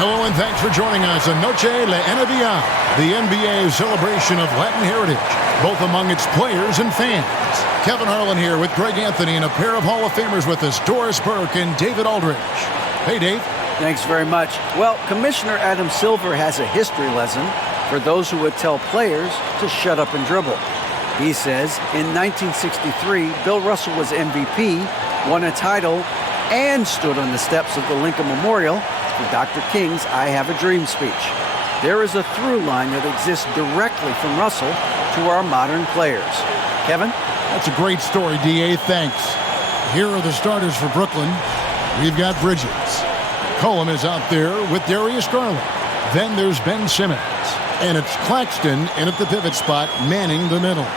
Hello and thanks for joining us on Noche La NBA, the NBA's celebration of Latin heritage, both among its players and fans. Kevin Harlan here with Greg Anthony and a pair of Hall of Famers with us, Doris Burke and David Aldridge. Hey, Dave. Thanks very much. Well, Commissioner Adam Silver has a history lesson for those who would tell players to shut up and dribble. He says in 1963, Bill Russell was MVP, won a title, and stood on the steps of the Lincoln Memorial for Dr. King's I Have a Dream speech. There is a through line that exists directly from Russell to our modern players. Kevin? That's a great story, D.A. Thanks. Here are the starters for Brooklyn. We've got Bridges. Cullum is out there with Darius Garland. Then there's Ben Simmons. And it's Claxton in at the pivot spot, manning the middle.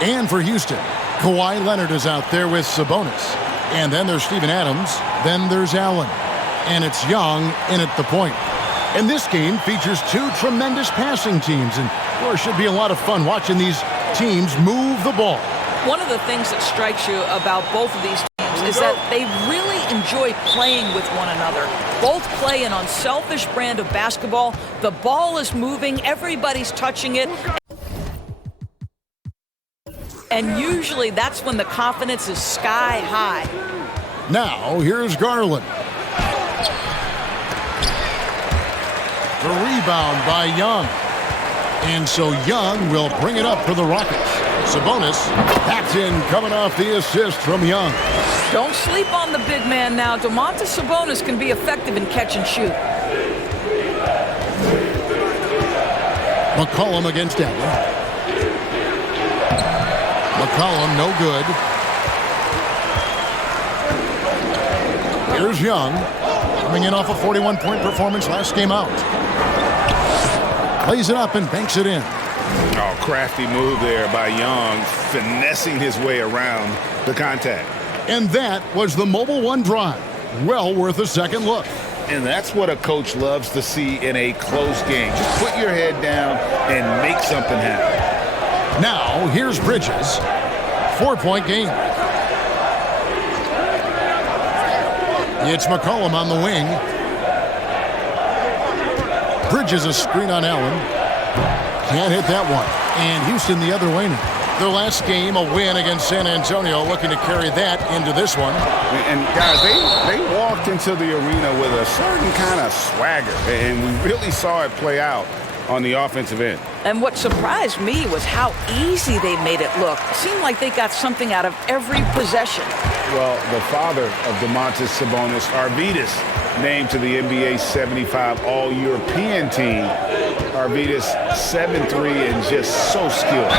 And for Houston, Kawhi Leonard is out there with Sabonis. And then there's Steven Adams. Then there's Allen. And it's Young in at the point. And this game features two tremendous passing teams. And there should be a lot of fun watching these teams move the ball. One of the things that strikes you about both of these teams is that they really enjoy playing with one another. Both play an unselfish brand of basketball. The ball is moving. Everybody's touching it. And usually that's when the confidence is sky high. Now, here's Garland. The rebound by Young. And so Young will bring it up for the Rockets. Sabonis, that's in, coming off the assist from Young. Don't sleep on the big man now. Domantas Sabonis can be effective in catch and shoot. McCollum against Allen. McCollum, no good. Here's Young, coming in off a 41-point performance last game out. Plays it up and banks it in. Oh, crafty move there by Young, finessing his way around the contact. And that was the Mobile One drive. Well worth a second look. And that's what a coach loves to see in a close game. Just put your head down and make something happen. Now, here's Bridges. 4-point game. It's McCollum on the wing. Bridges a screen on Allen. Can't hit that one. And Houston the other way now. Their last game, a win against San Antonio, looking to carry that into this one. And guys, they walked into the arena with a certain kind of swagger, and we really saw it play out on the offensive end. And what surprised me was how easy they made it look. It seemed like they got something out of every possession. Well, the father of Domantas Sabonis, Arvydas, named to the NBA 75 All-European team. Arvydas 7'3" and just so skilled.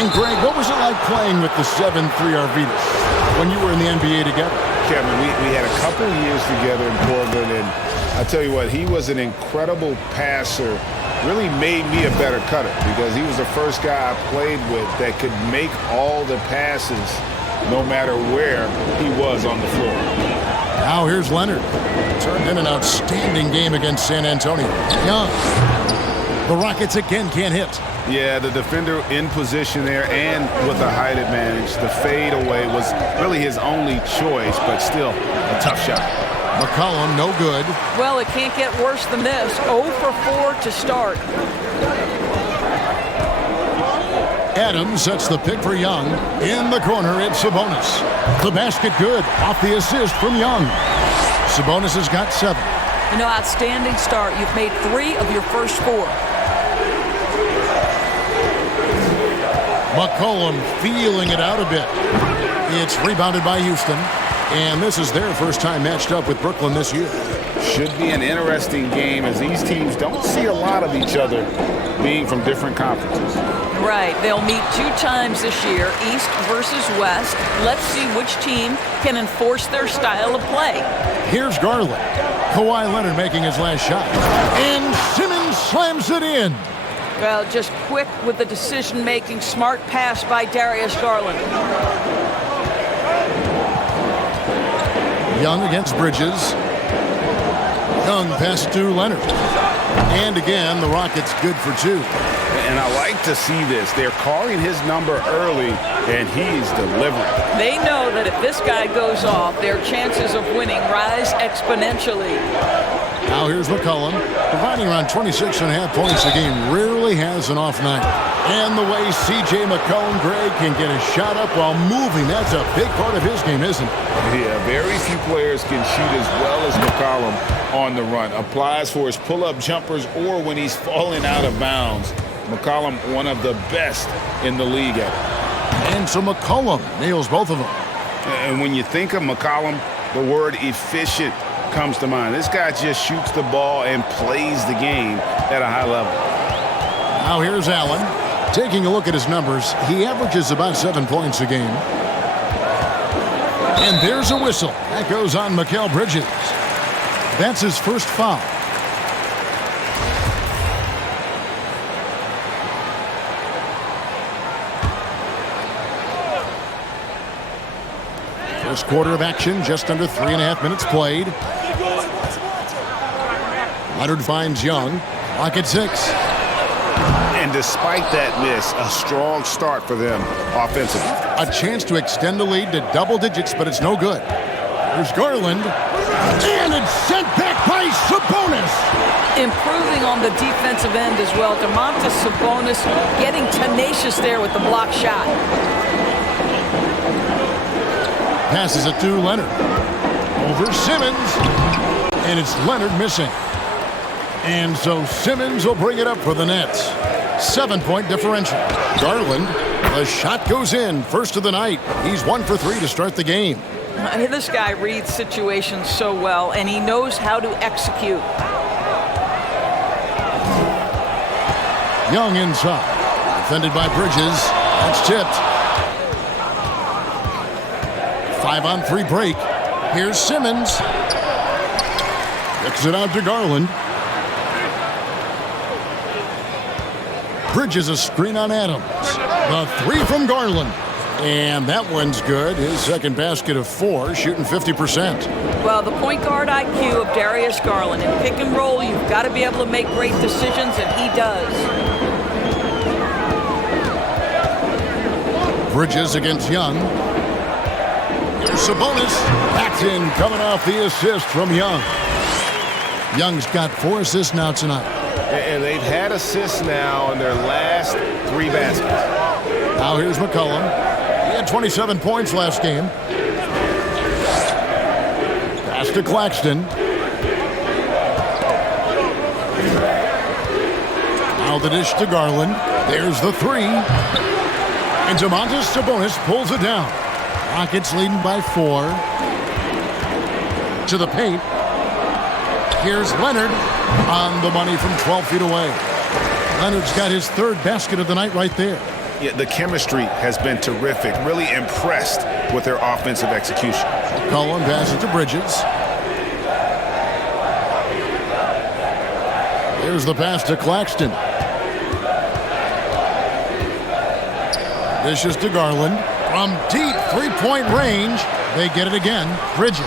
And Greg, what was it like playing with the 7'3" Arvydas when you were in the NBA together? Kevin, we had a couple years together in Portland, and I tell you what, he was an incredible passer. Really made me a better cutter because he was the first guy I played with that could make all the passes no matter where he was on the floor. Now here's Leonard. Turned in an outstanding game against San Antonio. Young. The Rockets again can't hit. Yeah, the defender in position there and with a height advantage. The fade away was really his only choice, but still a tough shot. McCollum, no good. Well, it can't get worse than this. 0 for 4 to start. Adams sets the pick for Young. In the corner, it's Sabonis. The basket good. Off the assist from Young. Sabonis has got 7. You know, outstanding start. You've made 3 of your first 4. McCollum feeling it out a bit. It's rebounded by Houston. And this is their first time matched up with Brooklyn this year. Should be an interesting game as these teams don't see a lot of each other being from different conferences. Right. They'll meet 2 times this year, East versus West. Let's see which team can enforce their style of play. Here's Garland. Kawhi Leonard making his last shot. And Simmons slams it in. Well, just quick with the decision-making, smart pass by Darius Garland. Young against Bridges. Young pass to Leonard. And again, the Rockets good for 2. And I like to see this. They're calling his number early, and he's delivering. They know that if this guy goes off, their chances of winning rise exponentially. Now here's McCollum, providing around 26.5 points a game. Rarely has an off night. And the way C.J. McCollum, Greg, can get a shot up while moving, that's a big part of his game, isn't it? Yeah, very few players can shoot as well as McCollum on the run. Applies for his pull-up jumpers or when he's falling out of bounds. McCollum, one of the best in the league at it. And so McCollum nails both of them. And when you think of McCollum, the word efficient comes to mind. This guy just shoots the ball and plays the game at a high level. Now here's Allen. Taking a look at his numbers, he averages about 7 points a game. And there's a whistle. That goes on Mikal Bridges. That's his first foul. First quarter of action, just under 3.5 minutes played. Leonard finds Young. Clock at 6. And despite that miss, a strong start for them offensively. A chance to extend the lead to double digits, but it's no good. There's Garland. And it's sent back by Sabonis. Improving on the defensive end as well. Domantas Sabonis getting tenacious there with the block shot. Passes it to Leonard. Over Simmons. And it's Leonard missing. And so Simmons will bring it up for the Nets. 7-point differential. Garland, the shot goes in. First of the night. He's 1 for 3 to start the game. This guy reads situations so well, and he knows how to execute. Young inside. Defended by Bridges. That's tipped. 5-on-3 break. Here's Simmons. Kicks it out to Garland. Bridges a screen on Adams. The 3 from Garland. And that one's good. His second basket of 4, shooting 50%. Well, the point guard IQ of Darius Garland. In pick and roll, you've got to be able to make great decisions, and he does. Bridges against Young. Here's Sabonis. Back in, coming off the assist from Young. Young's got 4 assists now tonight. And they've had assists now in their last 3 baskets. Now here's McCollum. He had 27 points last game. Pass to Claxton. Now the dish to Garland. There's the 3. And Domantas Sabonis pulls it down. Rockets leading by 4. To the paint. Here's Leonard on the money from 12 feet away. Leonard's got his 3rd basket of the night right there. Yeah, the chemistry has been terrific. Really impressed with their offensive execution. Cullen passes to Bridges. Here's the pass to Claxton. Dishes to Garland. From deep 3-point range, they get it again. Bridges.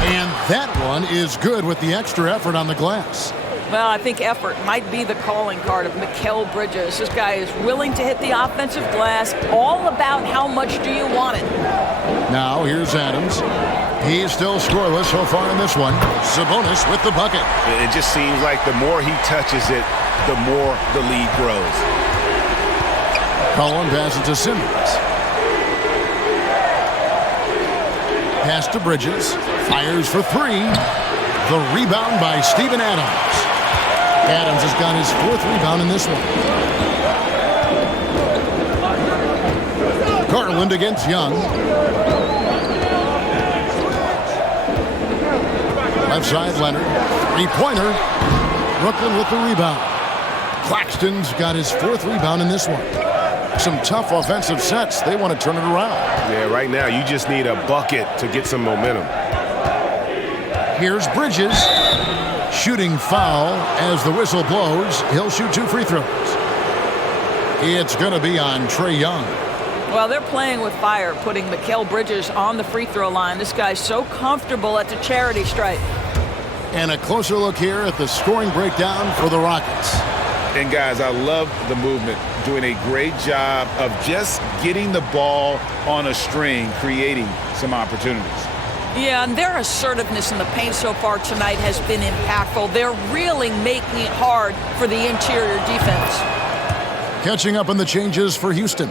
And that one is good with the extra effort on the glass. Well, I think effort might be the calling card of Mikal Bridges. This guy is willing to hit the offensive glass. All about how much do you want it. Now here's Adams. He's still scoreless so far in this one. Sabonis with the bucket. It just seems like the more he touches it, the more the lead grows. Cullen passes to Simmons. Pass to Bridges. Fires for 3. The rebound by Steven Adams. Adams has got his 4th rebound in this one. Garland against Young. Left side, Leonard. 3-pointer. Brooklyn with the rebound. Claxton's got his 4th rebound in this one. Some tough offensive sets. They want to turn it around. Yeah, right now you just need a bucket to get some momentum. Here's Bridges. Shooting foul as the whistle blows. He'll shoot 2 free throws. It's going to be on Trae Young. Well, they're playing with fire, putting Mikal Bridges on the free throw line. This guy's so comfortable at the charity stripe. And a closer look here at the scoring breakdown for the Rockets. And guys, I love the movement. Doing a great job of just getting the ball on a string, creating some opportunities. Yeah, and their assertiveness in the paint so far tonight has been impactful. They're really making it hard for the interior defense. Catching up on the changes for Houston.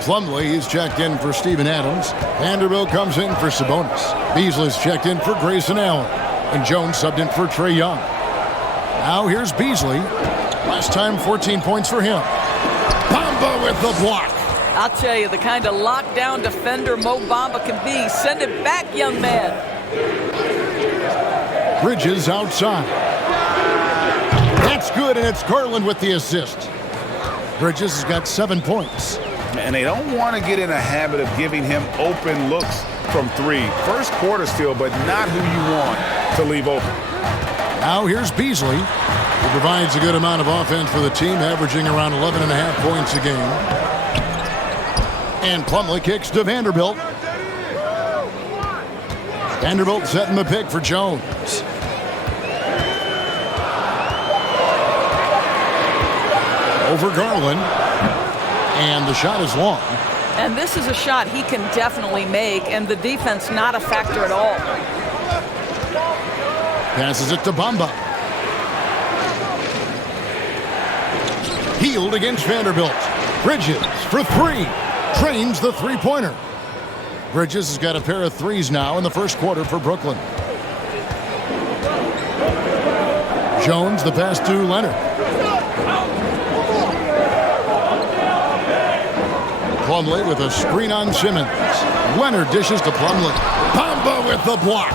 Plumlee is checked in for Steven Adams. Vanderbilt comes in for Sabonis. Beasley's checked in for Grayson Allen. And Jones subbed in for Trae Young. Now here's Beasley. Last time, 14 points for him. Bamba with the block. I'll tell you, the kind of lockdown defender Mo Bamba can be. Send it back, young man. Bridges outside. That's good, and it's Garland with the assist. Bridges has got 7 points. And they don't want to get in a habit of giving him open looks from three. First quarter still, but not who you want to leave open. Now here's Beasley. He provides a good amount of offense for the team, averaging around 11.5 points a game. And Plumlee kicks to Vanderbilt. Vanderbilt setting the pick for Jones. Over Garland. And the shot is long. And this is a shot he can definitely make, and the defense not a factor at all. Passes it to Bamba. Healed against Vanderbilt. Bridges for three. Trains the three-pointer. Bridges has got a pair of threes now in the first quarter for Brooklyn. Jones, the pass to Leonard. Plumlee with a screen on Simmons. Leonard dishes to Plumlee. Bamba with the block.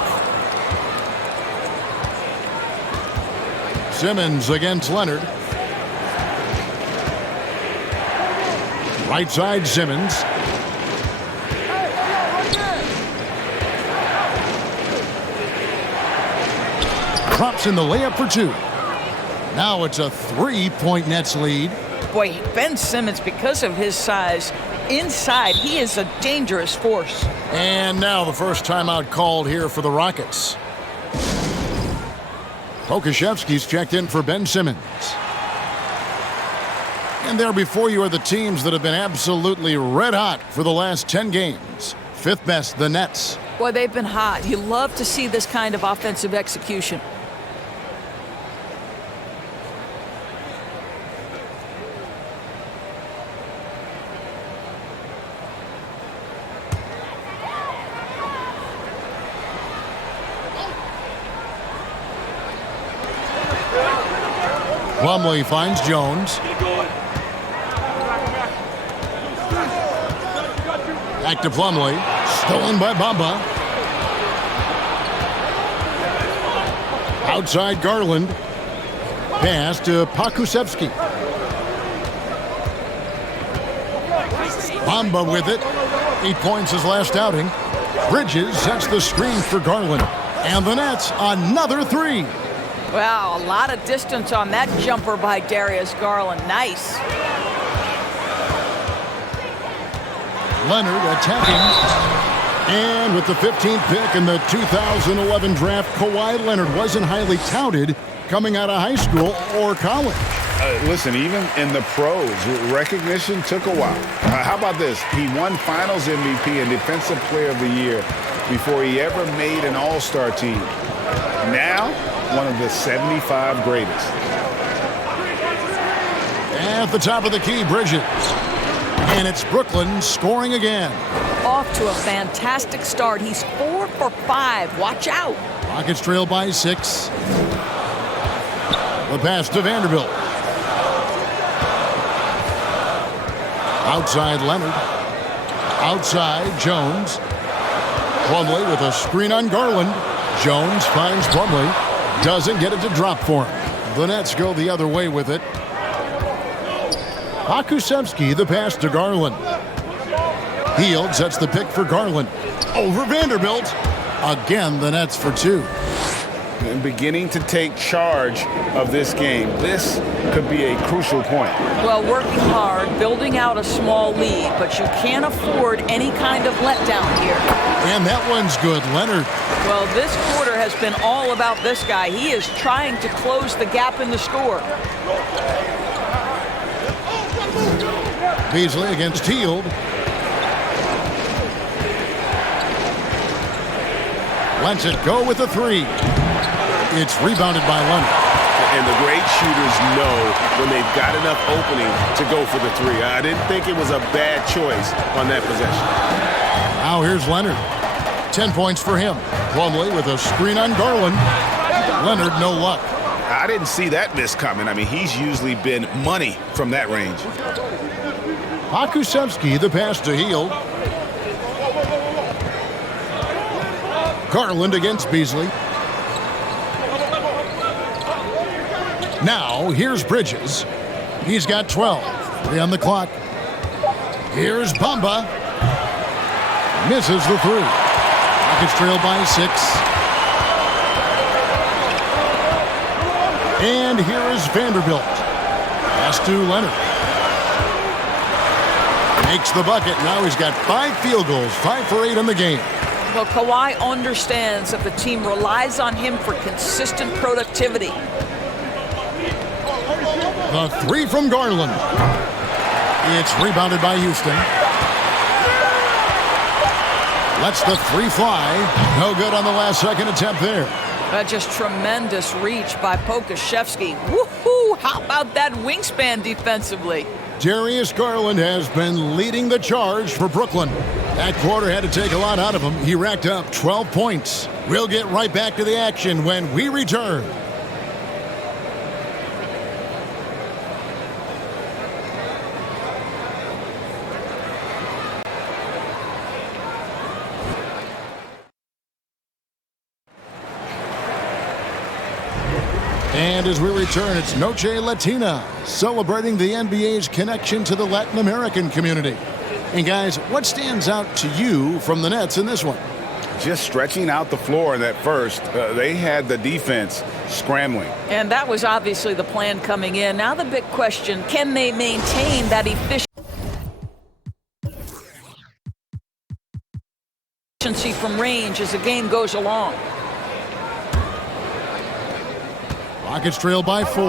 Simmons against Leonard. Right side, Simmons. Drops in the layup for two. Now it's a 3-point Nets lead. Boy, Ben Simmons, because of his size, inside, he is a dangerous force. And now the first timeout called here for the Rockets. Pokusevski's checked in for Ben Simmons. And there before you are the teams that have been absolutely red hot for the last 10 games. Fifth best, the Nets. Boy, they've been hot. You love to see this kind of offensive execution. Plumlee finds Jones. Back to Plumlee. Stolen by Bamba. Outside Garland. Pass to Pokusevski. Bamba with it. 8 points his last outing. Bridges sets the screen for Garland. And the Nets, another three. Wow, a lot of distance on that jumper by Darius Garland. Nice. Leonard attacking. And with the 15th pick in the 2011 draft, Kawhi Leonard wasn't highly touted coming out of high school or college. Listen, even in the pros, recognition took a while. How about this? He won Finals MVP and Defensive Player of the Year before he ever made an All-Star team. Now, one of the 75 greatest. At the top of the key, Bridges. And it's Brooklyn scoring again. Off to a fantastic start. He's 4 for 5. Watch out. Rockets trail by 6. The pass to Vanderbilt. Outside Leonard. Outside Jones. Plumlee with a screen on Garland. Jones finds Plumlee. Doesn't get it to drop for him. The Nets go the other way with it. Pokusevski, the pass to Garland. Hield sets the pick for Garland. Over Vanderbilt. Again, the Nets for two. And beginning to take charge of this game. This could be a crucial point. Well, working hard, building out a small lead, but you can't afford any kind of letdown here. And that one's good, Leonard. Well, this quarter has been all about this guy. He is trying to close the gap in the score. Beasley against Hield. Lets it go with a three. It's rebounded by Leonard. And the great shooters know when they've got enough opening to go for the three. I didn't think it was a bad choice on that possession. Now here's Leonard. 10 points for him. Plumlee with a screen on Garland. Leonard, no luck. I didn't see that miss coming. I mean, he's usually been money from that range. Pokusevski, the pass to Hield. Garland against Beasley. Now, here's Bridges. He's got 12. 3 on the clock. Here's Bamba. Misses the three. Rockets trail by 6. And here is Vanderbilt. Pass to Leonard. Makes the bucket. Now he's got 5 field goals. 5 for 8 in the game. Well, Kawhi understands that the team relies on him for consistent productivity. The three from Garland. It's rebounded by Houston. Lets the three fly. No good on the last second attempt there. Just tremendous reach by Pokusevski. Woohoo! How about that wingspan defensively? Darius Garland has been leading the charge for Brooklyn. That quarter had to take a lot out of him. He racked up 12 points. We'll get right back to the action when we return. And as we return, it's Noche Latina, celebrating the NBA's connection to the Latin American community. And guys, what stands out to you from the Nets in this one? Just stretching out the floor in that first. They had the defense scrambling. And that was obviously the plan coming in. Now the big question, can they maintain that efficiency from range as the game goes along? Rockets trail by 4.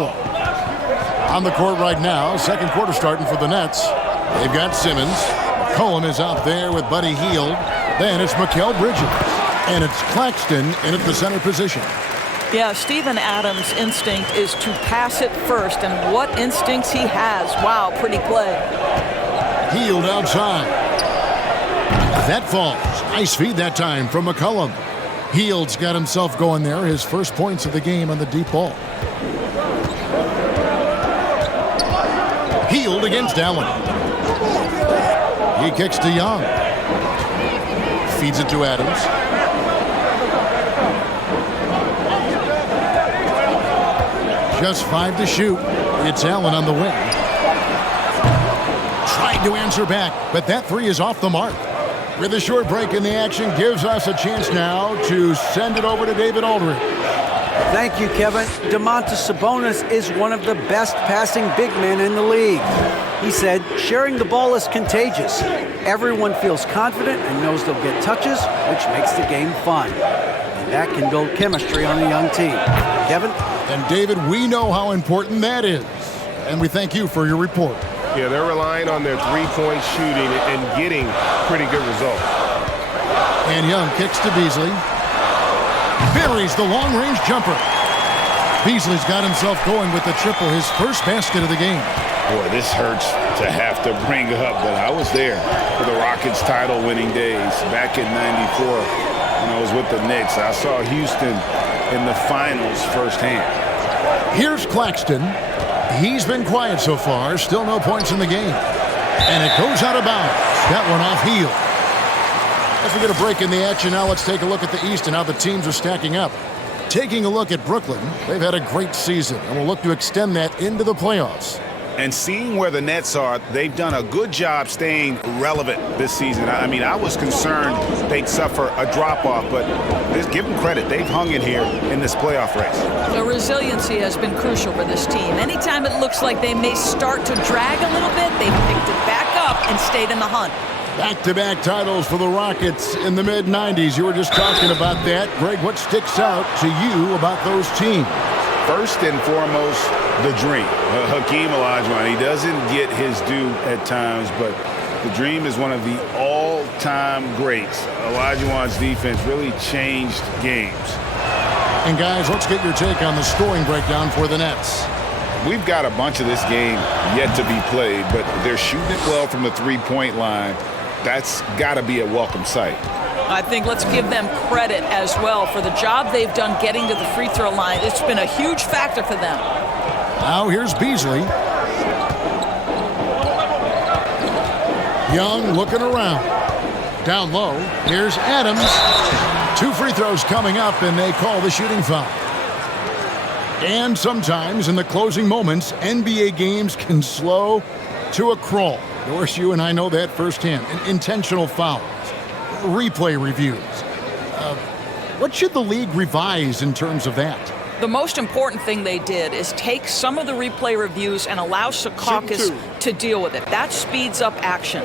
On the court right now, second quarter starting for the Nets. They've got Simmons. McCollum is out there with Buddy Hield. Then it's Mikal Bridges. And it's Claxton in at the center position. Yeah, Steven Adams' instinct is to pass it first, and what instincts he has. Wow, pretty play. Hield outside. That falls. Nice feed that time from McCollum. Hield's got himself going there. His first points of the game on the deep ball. Hield against Allen. He kicks to Young. Feeds it to Adams. Just 5 to shoot. It's Allen on the wing. Tried to answer back, but that three is off the mark. With a short break in the action, gives us a chance now to send it over to David Aldridge. Thank you, Kevin. Domantas Sabonis is one of the best passing big men in the league. He said, sharing the ball is contagious. Everyone feels confident and knows they'll get touches, which makes the game fun. And that can build chemistry on a young team. Kevin? And David, we know how important that is. And we thank you for your report. Yeah, they're relying on their three-point shooting and getting pretty good results. And Young kicks to Beasley. Buries the long-range jumper. Beasley's got himself going with the triple, his first basket of the game. Boy, this hurts to have to bring up, but I was there for the Rockets title-winning days back in '94 when I was with the Knicks. I saw Houston in the finals firsthand. Here's Claxton. He's been quiet so far. Still no points in the game. And it goes out of bounds. That one off Hield. As we get a break in the action now, let's take a look at the East and how the teams are stacking up. Taking a look at Brooklyn, they've had a great season, and will look to extend that into the playoffs. And seeing where the Nets are, they've done a good job staying relevant this season. I mean, I was concerned they'd suffer a drop-off, but just give them credit. They've hung in here in this playoff race. The resiliency has been crucial for this team. Anytime it looks like they may start to drag a little bit, they've picked it back up and stayed in the hunt. Back-to-back titles for the Rockets in the mid-'90s. You were just talking about that. Greg, what sticks out to you about those teams? First and foremost, the dream. Hakeem Olajuwon, he doesn't get his due at times, but The Dream is one of the all-time greats. Olajuwon's defense really changed games. And guys, let's get your take on the scoring breakdown for the Nets. We've got a bunch of this game yet to be played, but they're shooting it well from the three-point line. That's got to be a welcome sight. I think let's give them credit as well for the job they've done getting to the free throw line. It's been a huge factor for them. Now here's Beasley. Young looking around. Down low, here's Adams. 2 free throws coming up, and they call the shooting foul. And sometimes in the closing moments, NBA games can slow to a crawl. Of course, you and I know that firsthand. Intentional fouls, replay reviews. What should the league revise in terms of that? The most important thing they did is take some of the replay reviews and allow Secaucus to deal with it. That speeds up action.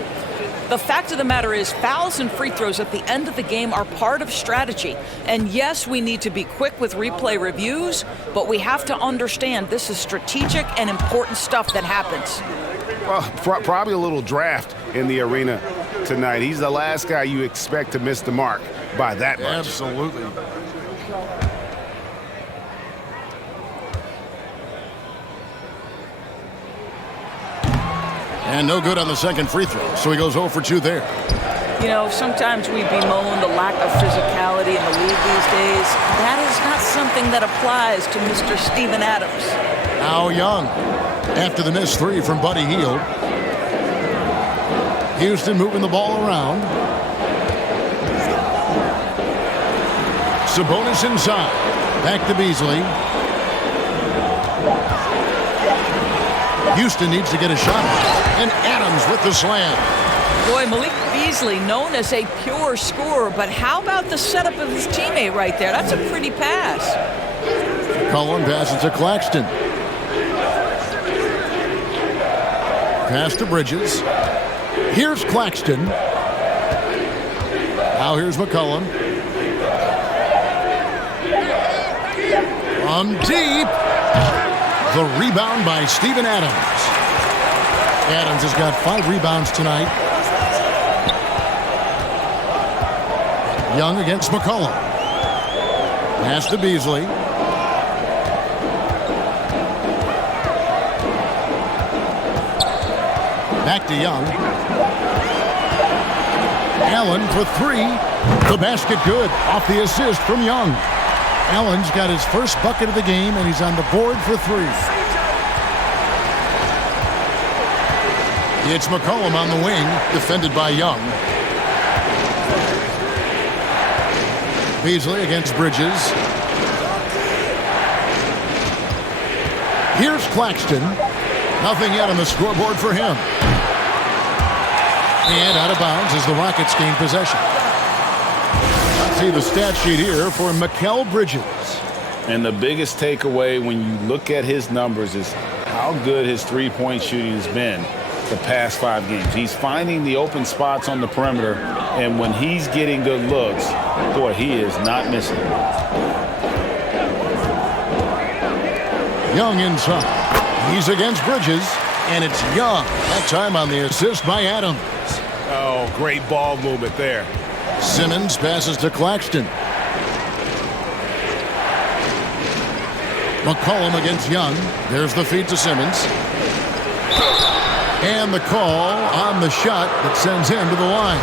The fact of the matter is fouls and free throws at the end of the game are part of strategy. And yes, we need to be quick with replay reviews, but we have to understand this is strategic and important stuff that happens. Well, probably a little draft in the arena tonight. He's the last guy you expect to miss the mark by that much. Absolutely. And no good on the second free throw, so he goes 0 for 2 there. You know, sometimes we bemoan the lack of physicality in the league these days. That is not something that applies to Mr. Steven Adams. Now Young, after the missed 3 from Buddy Hield. Houston moving the ball around. Sabonis inside. Back to Beasley. Houston needs to get a shot. And Adams with the slam. Boy, Malik Beasley, known as a pure scorer, but how about the setup of his teammate right there? That's a pretty pass. Cullen passes to Claxton. Pass to Bridges. Here's Claxton. Now here's McCollum. From deep. The rebound by Steven Adams. Adams has got 5 rebounds tonight. Young against McCollum. Pass to Beasley. Back to Young. Allen for 3. The basket good. Off the assist from Young. Allen's got his first bucket of the game, and he's on the board for 3. It's McCollum on the wing, defended by Young. Beasley against Bridges. Here's Claxton. Nothing yet on the scoreboard for him. And out of bounds as the Rockets gain possession. Let's see the stat sheet here for Mikal Bridges. And the biggest takeaway when you look at his numbers is how good his three-point shooting has been the past 5 games. He's finding the open spots on the perimeter, and when he's getting good looks, boy, he is not missing. Young inside. He's against Bridges, and it's Young. That time on the assist by Adams. Oh, great ball movement there. Simmons passes to Claxton. McCollum against Young. There's the feed to Simmons. And the call on the shot that sends him to the line.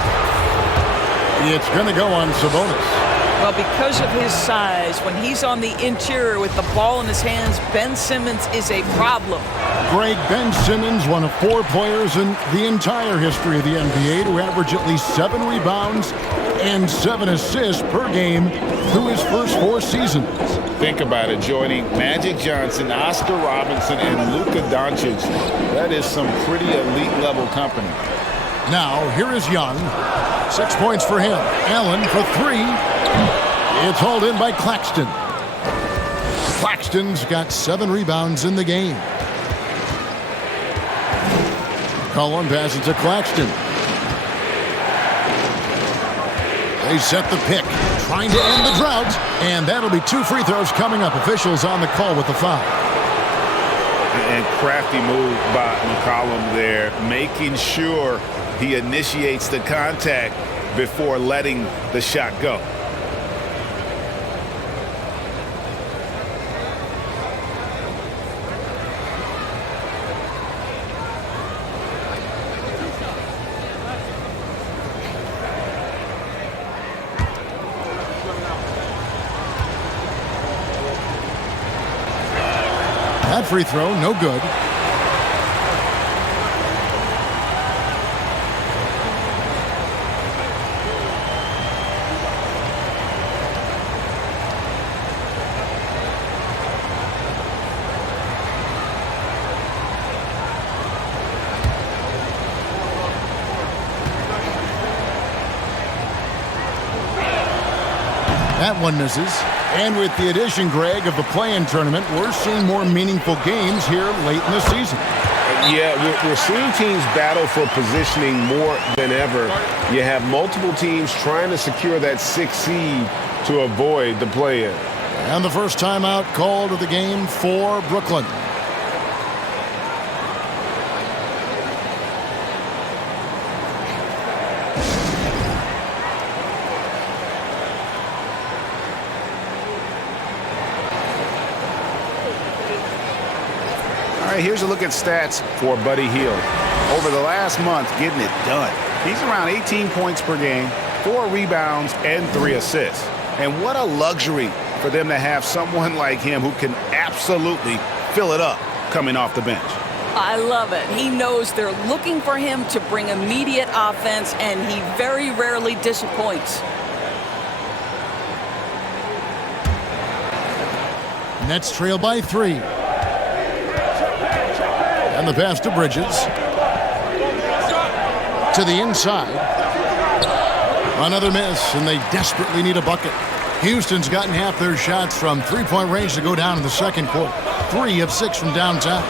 It's going to go on Sabonis. Well, because of his size, when he's on the interior with the ball in his hands, Ben Simmons is a problem. Greg, Ben Simmons, one of 4 players in the entire history of the NBA to average at least 7 rebounds and 7 assists per game through his first 4 seasons. Think about it, joining Magic Johnson, Oscar Robertson, and Luka Doncic. That is some pretty elite-level company. Now, here is Young. 6 points for him. Allen for 3. It's hauled in by Claxton. Claxton's got 7 rebounds in the game. Cullen passes to Claxton. They set the pick, trying to end the drought, and that'll be 2 free throws coming up. Officials on the call with the foul. And crafty move by McCollum there, making sure he initiates the contact before letting the shot go. That free throw, no good. That one misses. And with the addition, Greg, of the play-in tournament, we're seeing more meaningful games here late in the season. Yeah, we're seeing teams battle for positioning more than ever. You have multiple teams trying to secure that 6th seed to avoid the play-in. And the first timeout called of the game for Brooklyn. All right, here's a look at stats for Buddy Hield. Over the last month, getting it done. He's around 18 points per game, 4 rebounds, and 3 assists. And what a luxury for them to have someone like him who can absolutely fill it up coming off the bench. I love it. He knows they're looking for him to bring immediate offense, and he very rarely disappoints. Nets trail by 3. And the pass to Bridges. To the inside. Another miss, and they desperately need a bucket. Houston's gotten half their shots from three-point range to go down in the second quarter. 3 of 6 from downtown.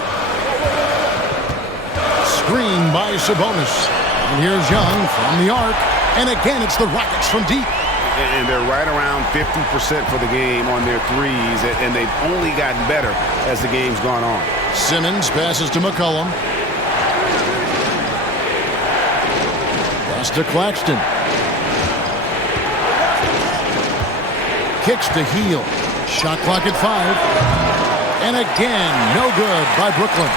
Screen by Sabonis. And here's Young from the arc. And again, it's the Rockets from deep. And they're right around 50% for the game on their threes, and they've only gotten better as the game's gone on. Simmons passes to McCollum. Pass to Claxton. Kicks to Hield. Shot clock at 5. And again, no good by Brooklyn.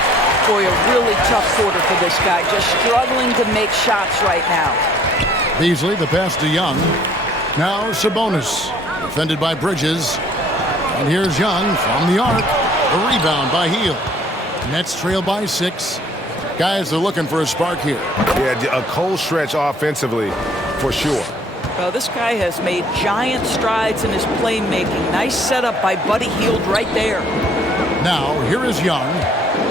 Boy, a really tough quarter for this guy. Just struggling to make shots right now. Beasley, the pass to Young. Now Sabonis, defended by Bridges. And here's Young from the arc. A rebound by Hield. Nets trail by 6. Guys, they're looking for a spark here. Yeah, a cold stretch offensively, for sure. Well, this guy has made giant strides in his playmaking. Nice setup by Buddy Hield right there. Now, here is Young.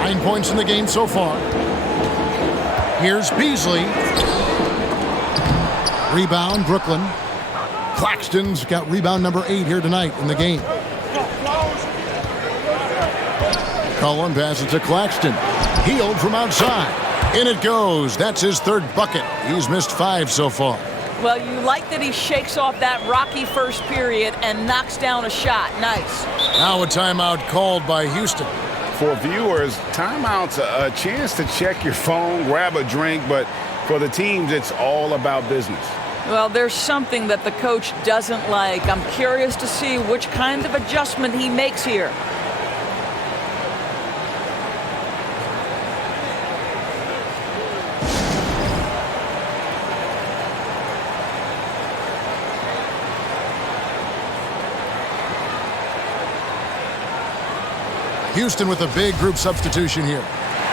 9 points in the game so far. Here's Beasley. Rebound, Brooklyn. Claxton's got rebound number 8 here tonight in the game. Cullen passes to Claxton. Hield from outside. In it goes. That's his 3rd bucket. He's missed 5 so far. Well, you like that he shakes off that rocky first period and knocks down a shot. Nice. Now a timeout called by Houston. For viewers, timeout's a chance to check your phone, grab a drink, but for the teams, it's all about business. Well, there's something that the coach doesn't like. I'm curious to see which kind of adjustment he makes here. Houston with a big group substitution here.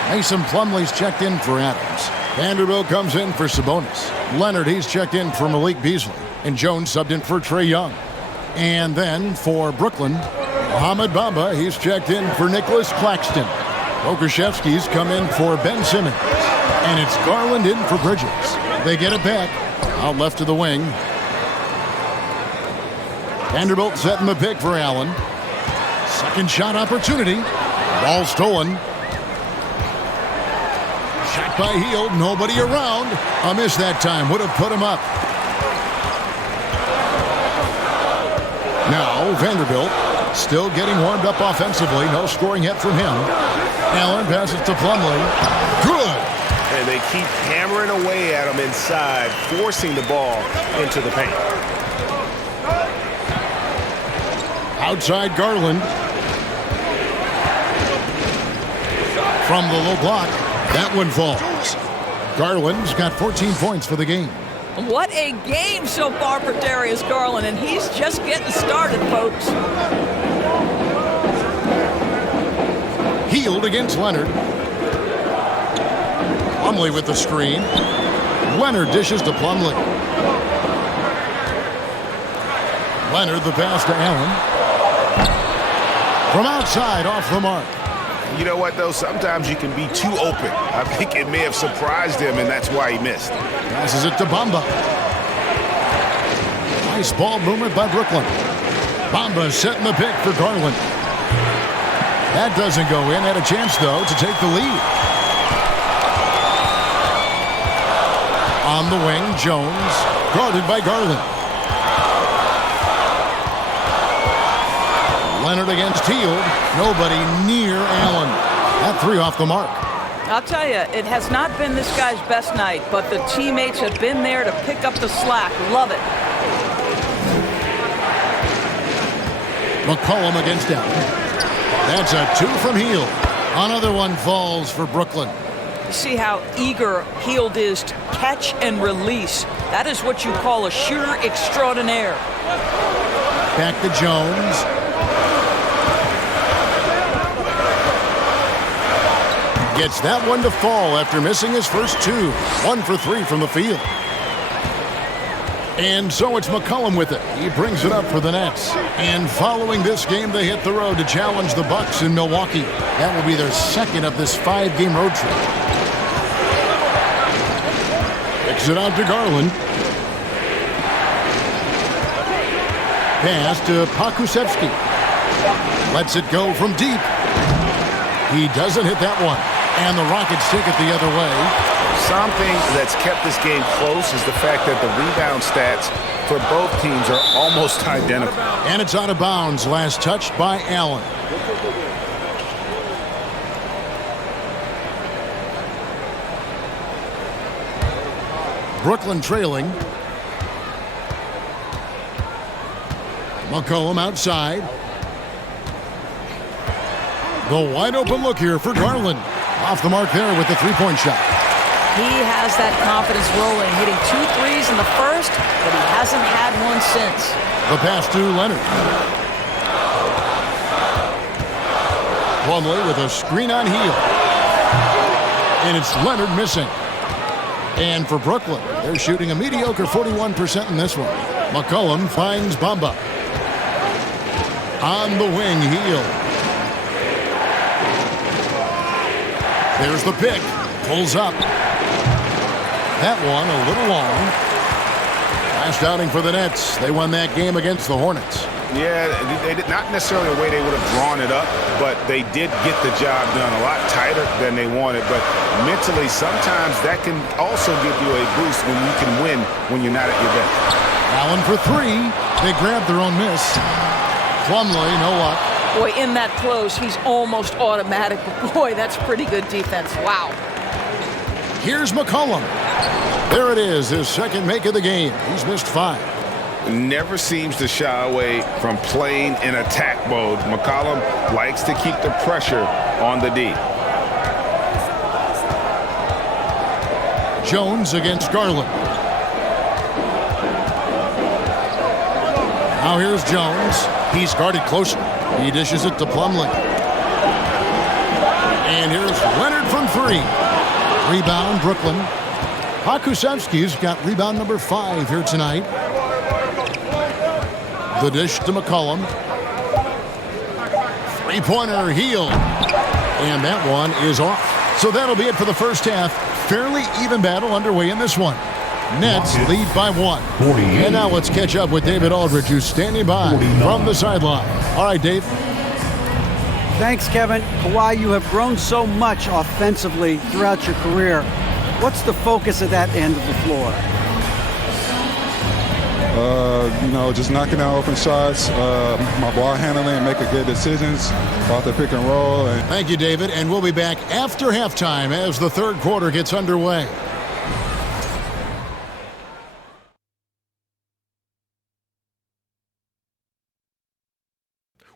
Mason Plumlee's checked in for Adams. Vanderbilt comes in for Sabonis. Leonard, he's checked in for Malik Beasley. And Jones subbed in for Trae Young. And then for Brooklyn, Mohamed Bamba, he's checked in for Nicholas Claxton. Okashevsky's come in for Ben Simmons. And it's Garland in for Bridges. They get it back. Out left to the wing. Vanderbilt setting the pick for Allen. Second shot opportunity. Ball stolen. Shot by Hield. Nobody around. A miss that time. Would have put him up. Now Vanderbilt still getting warmed up offensively. No scoring yet from him. Allen passes to Plumlee. Good. And they keep hammering away at him inside, forcing the ball into the paint. Outside Garland. From the low block, that one falls. Garland's got 14 points for the game. What a game so far for Darius Garland, and he's just getting started, folks. Healed against Leonard. Plumlee with the screen. Leonard dishes to Plumlee. Leonard the pass to Allen. From outside, off the mark. You know what, though? Sometimes you can be too open. I think it may have surprised him, and that's why he missed. Passes it to Bamba. Nice ball movement by Brooklyn. Bamba setting the pick for Garland. That doesn't go in. Had a chance, though, to take the lead. On the wing, Jones, guarded by Garland. Leonard against Hield. Nobody near Allen. That three off the mark. I'll tell you, it has not been this guy's best night, but the teammates have been there to pick up the slack. Love it. McCollum against Allen. That's a two from Hield. Another one falls for Brooklyn. See how eager Hield is to catch and release. That is what you call a shooter extraordinaire. Back to Jones. Gets that one to fall after missing his first two. 1 for 3 from the field. And so it's McCollum with it. He brings it up for the Nets. And following this game, they hit the road to challenge the Bucks in Milwaukee. That will be their second of this 5-game road trip. Kicks it out to Garland. Pass to Pakusevsky. Lets it go from deep. He doesn't hit that one. And the Rockets take it the other way. Something that's kept this game close is the fact that the rebound stats for both teams are almost identical. And it's out of bounds. Last touched by Allen. Brooklyn trailing. McCollum outside. The wide open look here for Garland. Off the mark there with the three-point shot. He has that confidence rolling, hitting 2 threes in the first, but he hasn't had one since. The pass to Leonard. Plumlee with a screen on Hield. And it's Leonard missing. And for Brooklyn, they're shooting a mediocre 41% in this one. McCollum finds Bamba. On the wing, Hield. There's the pick. Pulls up. That one a little long. Last outing for the Nets. They won that game against the Hornets. Yeah, they did not necessarily the way they would have drawn it up, but they did get the job done a lot tighter than they wanted. But mentally, sometimes that can also give you a boost when you can win when you're not at your best. Allen for 3. They grabbed their own miss. Plumlee, no luck. Boy, in that close, he's almost automatic. But boy, that's pretty good defense. Wow. Here's McCollum. There it is, his second make of the game. He's missed 5. Never seems to shy away from playing in attack mode. McCollum likes to keep the pressure on the D. Jones against Garland. Now here's Jones. He's guarded closer. He dishes it to Plumlee. And here's Leonard from 3. Rebound, Brooklyn. Pakusevsky's got rebound number 5 here tonight. The dish to McCollum. Three-pointer, Hield. And that one is off. So that'll be it for the first half. Fairly even battle underway in this one. Nets lead by 1. And now let's catch up with David Aldridge, who's standing by from the sideline. All right, Dave. Thanks, Kevin. Kawhi, you have grown so much offensively throughout your career. What's the focus of that end of the floor? Just knocking down open shots, my ball handling, making good decisions off the pick and roll. Thank you, David, and we'll be back after halftime as the third quarter gets underway.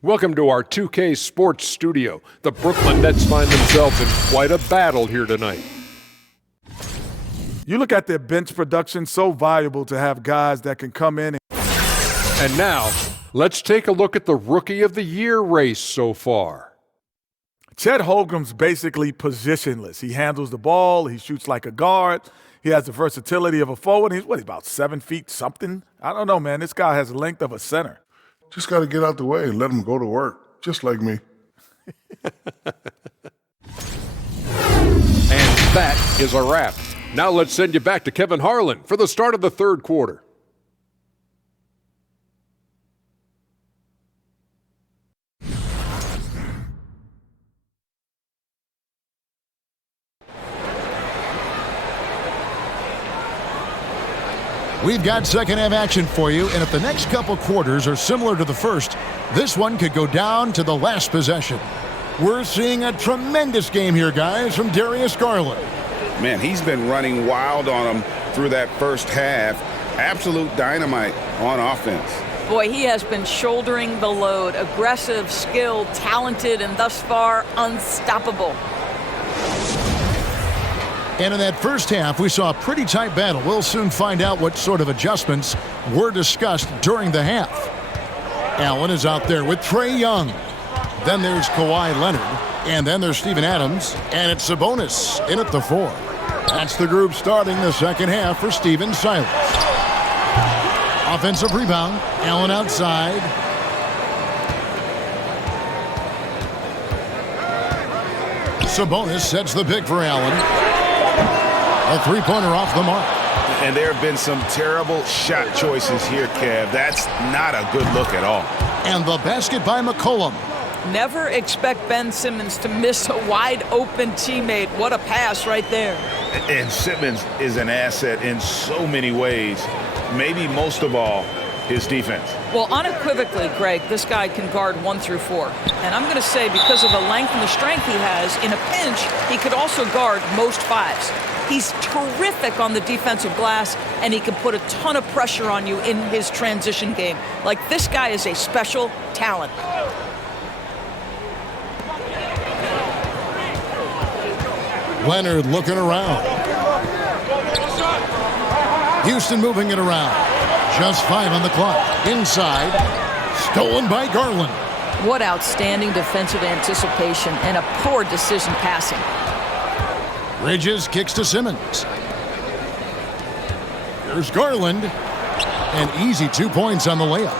Welcome to our 2K Sports Studio. The Brooklyn Nets find themselves in quite a battle here tonight. You look at their bench production, so valuable to have guys that can come in. And now, let's take a look at the Rookie of the Year race so far. Chet Holmgren's basically positionless. He handles the ball. He shoots like a guard. He has the versatility of a forward. He's about 7 feet something? I don't know, man. This guy has the length of a center. Just got to get out the way and let him go to work, just like me. And that is a wrap. Now let's send you back to Kevin Harlan for the start of the third quarter. We've got second-half action for you, and if the next couple quarters are similar to the first, this one could go down to the last possession. We're seeing a tremendous game here, guys, from Darius Garland. Man, he's been running wild on him through that first half. Absolute dynamite on offense. Boy, he has been shouldering the load. Aggressive, skilled, talented, and thus far, unstoppable. And in that first half, we saw a pretty tight battle. We'll soon find out what sort of adjustments were discussed during the half. Allen is out there with Trae Young. Then there's Kawhi Leonard. And then there's Steven Adams. And it's Sabonis in at the 4. That's the group starting the second half for Stephen Silas. Offensive rebound. Allen outside. Sabonis sets the pick for Allen. A three-pointer off the mark. And there have been some terrible shot choices here, Kev. That's not a good look at all. And the basket by McCollum. Never expect Ben Simmons to miss a wide-open teammate. What a pass right there. And Simmons is an asset in so many ways. Maybe most of all, his defense. Well, unequivocally, Greg, this guy can guard 1 through 4. And I'm going to say because of the length and the strength he has, in a pinch, he could also guard most 5s. He's terrific on the defensive glass, and he can put a ton of pressure on you in his transition game. Like, this guy is a special talent. Leonard looking around. Houston moving it around. Just 5 on the clock. Inside. Stolen by Garland. What outstanding defensive anticipation and a poor decision passing. Bridges kicks to Simmons. Here's Garland. An easy 2 points on the layup.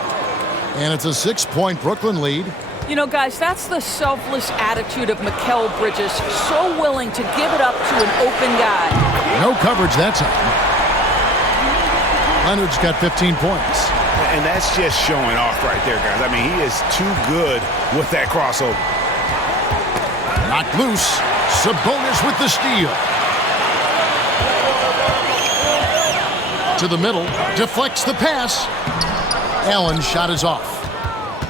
And it's a 6-point Brooklyn lead. You know, guys, that's the selfless attitude of Mikal Bridges. So willing to give it up to an open guy. No coverage that time. Leonard's got 15 points. And that's just showing off right there, guys. I mean, he is too good with that crossover. Knocked loose. Sabonis with the steal. To the middle. Deflects the pass. Allen's shot is off.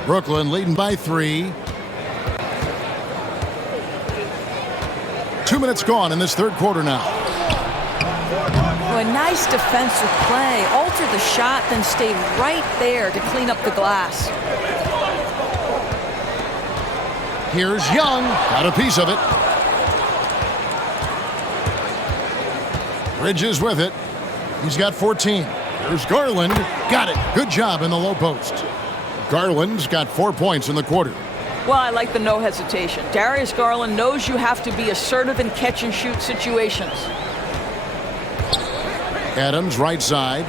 Brooklyn leading by 3. 2 minutes gone in this third quarter now. Oh, a nice defensive play. Alter the shot, then stay right there to clean up the glass. Here's Young. Got a piece of it. Bridges with it. He's got 14. Here's Garland. Got it. Good job in the low post. Garland's got 4 points in the quarter. Well, I like the no hesitation. Darius Garland knows you have to be assertive in catch-and-shoot situations. Adams, right side.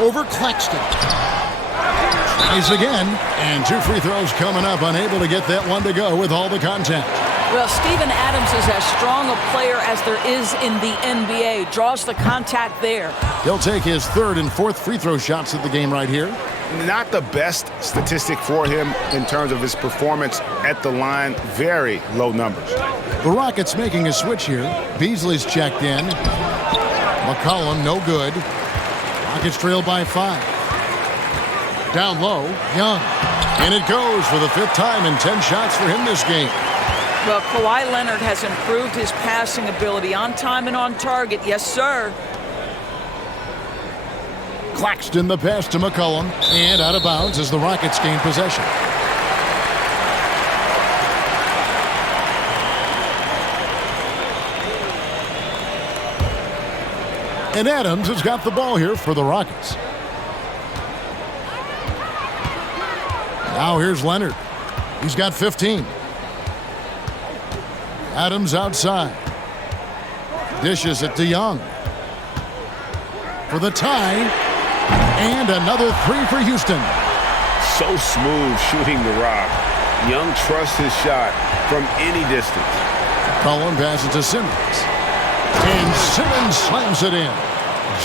Over Claxton. Tries again. And 2 free throws coming up. Unable to get that one to go with all the contact. Well, Steven Adams is as strong a player as there is in the NBA. Draws the contact there. He'll take his 3rd and 4th free throw shots of the game right here. Not the best statistic for him in terms of his performance at the line. Very low numbers. The Rockets making a switch here. Beasley's checked in. McCollum, no good. Rockets trail by 5. Down low, Young. And it goes for the 5th time in 10 shots for him this game. Well, Kawhi Leonard has improved his passing ability on time and on target. Yes, sir. Claxton the pass to McCollum. And out of bounds as the Rockets gain possession. And Adams has got the ball here for the Rockets. Now here's Leonard. He's got 15. Adams outside. Dishes it to Young. For the tie. And another 3 for Houston. So smooth shooting the rock. Young trusts his shot from any distance. Cullen passes to Simmons. And Simmons slams it in.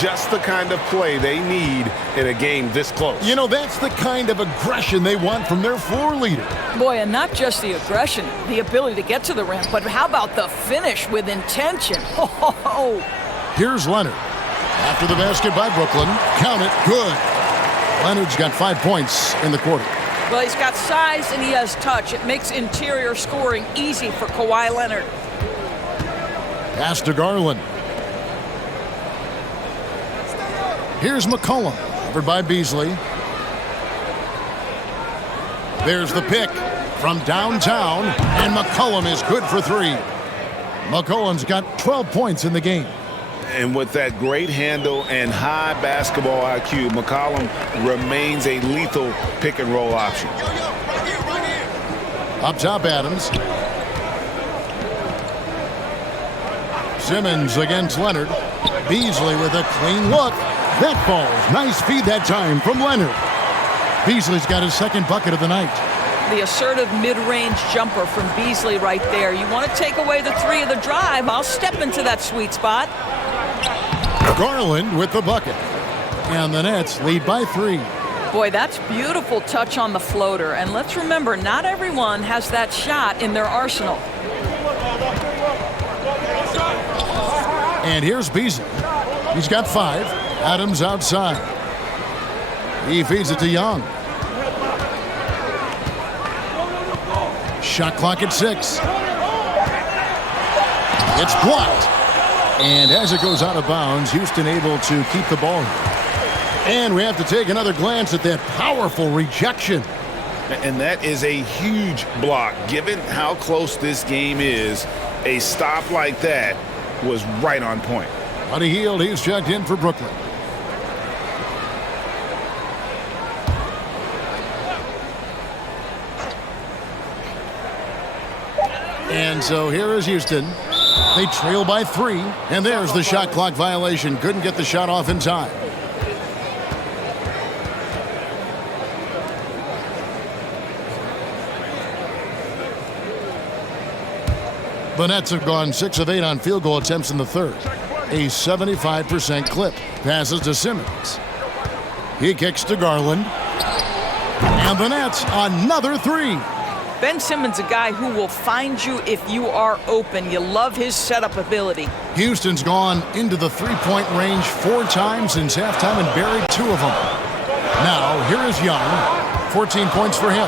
Just the kind of play they need in a game this close. You know, that's the kind of aggression they want from their floor leader. Boy, and not just the aggression, the ability to get to the rim, but how about the finish with intention? Oh. Here's Leonard. After the basket by Brooklyn. Count it. Good. Leonard's got 5 points in the quarter. Well, he's got size and he has touch. It makes interior scoring easy for Kawhi Leonard. Pass to Garland. Here's McCollum, covered by Beasley. There's the pick from downtown, and McCollum is good for 3. McCollum's got 12 points in the game. And with that great handle and high basketball IQ, McCollum remains a lethal pick-and-roll option. Up top, Adams. Simmons against Leonard. Beasley with a clean look. That falls. Nice feed that time from Leonard. Beasley's got his 2nd bucket of the night. The assertive mid-range jumper from Beasley right there. You want to take away the 3 of the drive, I'll step into that sweet spot. Garland with the bucket. And the Nets lead by 3. Boy, that's beautiful touch on the floater. And let's remember, not everyone has that shot in their arsenal. And here's Beasley. He's got 5. Adams outside. He feeds it to Young. Shot clock at 6. It's blocked. And as it goes out of bounds, Houston able to keep the ball. And we have to take another glance at that powerful rejection. And that is a huge block. Given how close this game is, a stop like that was right on point. Buddy Hield, he's checked in for Brooklyn. And so here is Houston. They trail by 3, and there's the shot clock violation. Couldn't get the shot off in time. The Nets have gone 6 of 8 on field goal attempts in the 3rd. A 75% clip. Passes to Simmons. He kicks to Garland. And the Nets, another 3. Ben Simmons, a guy who will find you if you are open. You love his setup ability. Houston's gone into the 3-point range 4 times since halftime and buried 2 of them. Now, here is Young. 14 points for him.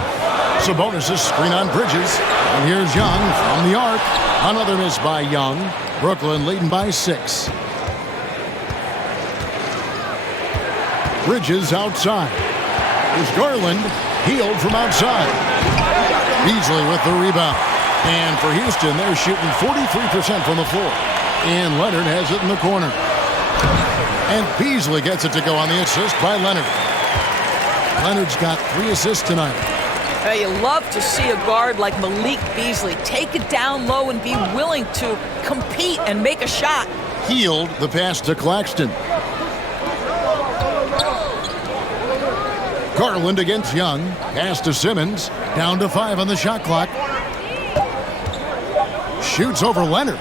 Sabonis is screen on Bridges. And here's Young from the arc. Another miss by Young. Brooklyn leading by 6. Bridges outside. Here's Garland. Hield from outside. Beasley with the rebound. And for Houston, they're shooting 43% from the floor. And Leonard has it in the corner. And Beasley gets it to go on the assist by Leonard. Leonard's got 3 assists tonight. Hey, you love to see a guard like Malik Beasley take it down low and be willing to compete and make a shot. Hield the pass to Claxton. Garland against Young. Pass to Simmons. Down to 5 on the shot clock. Shoots over Leonard.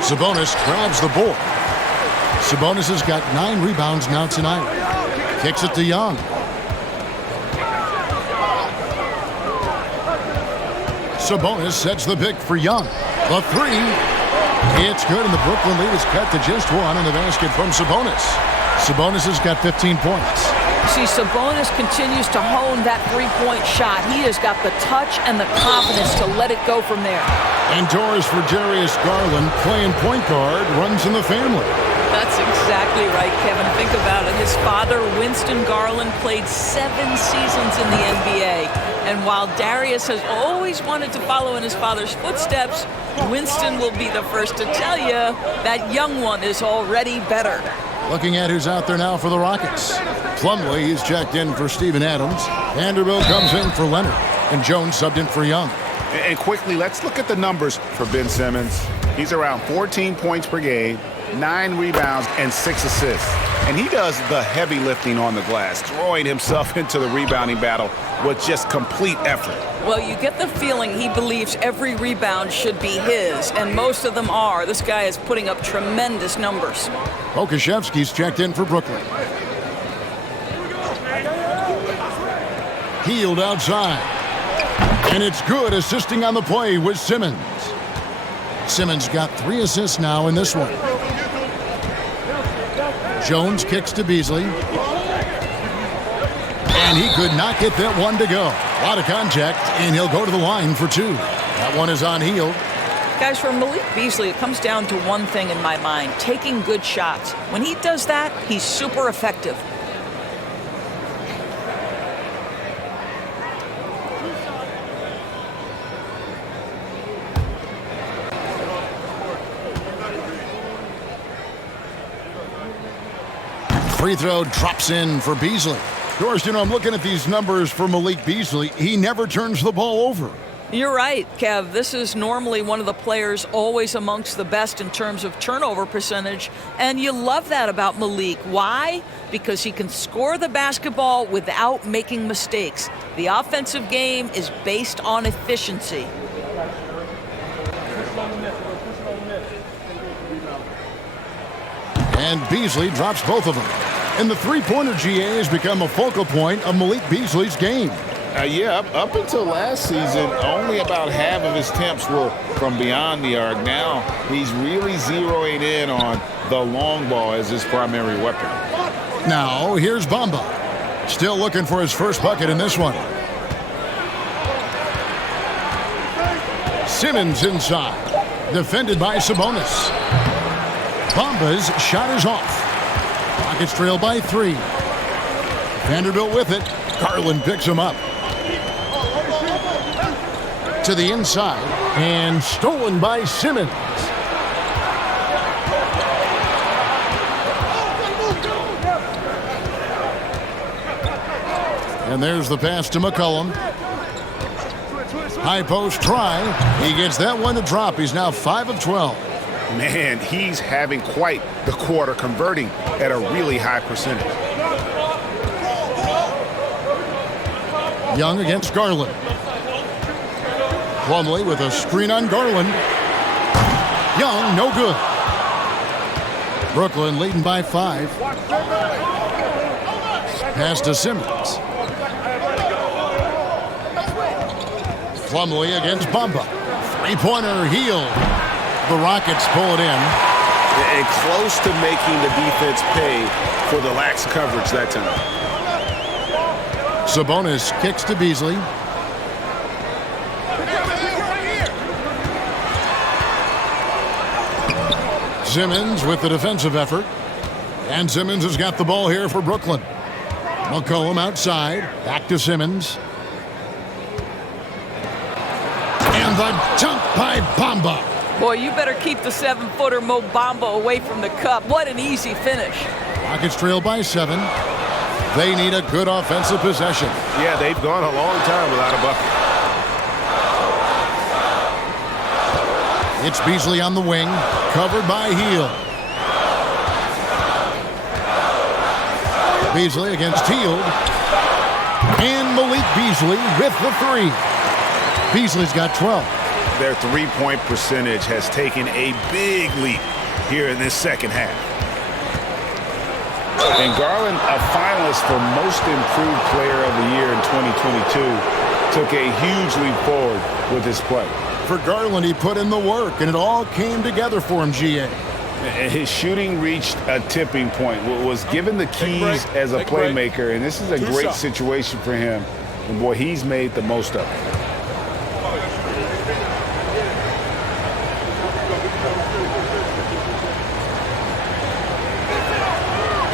Sabonis grabs the board. Sabonis has got 9 rebounds now tonight. Kicks it to Young. Sabonis sets the pick for Young. The 3. It's good, and the Brooklyn lead is cut to just one in the basket from Sabonis. Sabonis has got 15 points. See, Sabonis continues to hone that three-point shot. He has got the touch and the confidence to let it go from there. Indoors for Darius Garland, playing point guard, runs in the family. That's exactly right, Kevin. Think about it. His father, Winston Garland, played 7 seasons in the NBA. And while Darius has always wanted to follow in his father's footsteps, Winston will be the first to tell you that young one is already better. Looking at who's out there now for the Rockets. Plumlee, he's checked in for Steven Adams. Vanderbilt comes in for Leonard. And Jones subbed in for Young. And quickly, let's look at the numbers for Ben Simmons. He's around 14 points per game, 9 rebounds, and 6 assists. And he does the heavy lifting on the glass, throwing himself into the rebounding battle with just complete effort. Well, you get the feeling he believes every rebound should be his, and most of them are. This guy is putting up tremendous numbers. Okashevsky's checked in for Brooklyn. Healed outside. And it's good, assisting on the play with Simmons. Simmons got 3 assists now in this one. Jones kicks to Beasley. And he could not get that one to go. A lot of contact, and he'll go to the line for 2. That one is on Hield. Guys, for Malik Beasley, it comes down to one thing in my mind, taking good shots. When he does that, he's super effective. Free throw drops in for Beasley. Of course, I'm looking at these numbers for Malik Beasley. He never turns the ball over. You're right, Kev. This is normally one of the players always amongst the best in terms of turnover percentage, and you love that about Malik. Why? Because he can score the basketball without making mistakes. The offensive game is based on efficiency. And Beasley drops both of them. And the three-pointer GA has become a focal point of Malik Beasley's game. Yeah, up until last season, only about half of his attempts were from beyond the arc. Now he's really zeroing in on the long ball as his primary weapon. Now, here's Bamba. Still looking for his first bucket in this one. Simmons inside. Defended by Sabonis. Bamba's shot is off. Rockets trail by 3. Vanderbilt with it. Garland picks him up. To the inside. And stolen by Simmons. And there's the pass to McCollum. High post try. He gets that one to drop. He's now 5 of 12. Man, he's having quite the quarter, converting at a really high percentage. Young against Garland. Plumlee with a screen on Garland. Young, no good. Brooklyn leading by 5. Pass to Simmons. Plumlee against Bamba. Three-pointer, Hield. The Rockets pull it in. And close to making the defense pay for the lax coverage that time. Sabonis kicks to Beasley. Simmons with the defensive effort. And Simmons has got the ball here for Brooklyn. McCollum outside. Back to Simmons. And the dunk by Bamba. Boy, you better keep the 7-footer Mo Bamba away from the cup. What an easy finish. Rockets trail by 7. They need a good offensive possession. Yeah, they've gone a long time without a bucket. It's Beasley on the wing, covered by Hield. Beasley against Hield. And Malik Beasley with the 3. Beasley's got 12. Their three-point percentage has taken a big leap here in this second half. And Garland, a finalist for Most Improved Player of the Year in 2022, took a huge leap forward with his play. For Garland, he put in the work, and it all came together for him, GA. His shooting reached a tipping point, was given the keys as a playmaker, and this is a great situation for him. And, boy, he's made the most of it.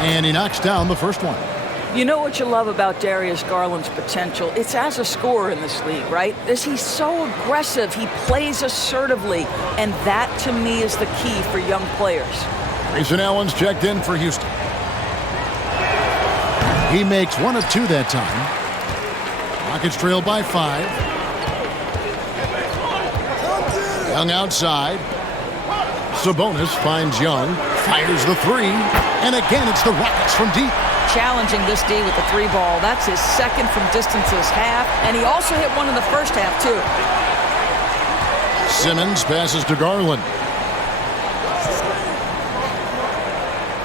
And he knocks down the first one. You know what you love about Darius Garland's potential? It's as a scorer in this league, right? He's so aggressive. He plays assertively. And that, to me, is the key for young players. Grayson Allen's checked in for Houston. He makes 1 of 2 that time. Rockets trail by 5. Young outside. Sabonis finds Young. Fires the 3. And again, it's the Rockets from deep. Challenging this D with the 3 ball. That's his second from distance this half. And he also hit one in the first half, too. Simmons passes to Garland.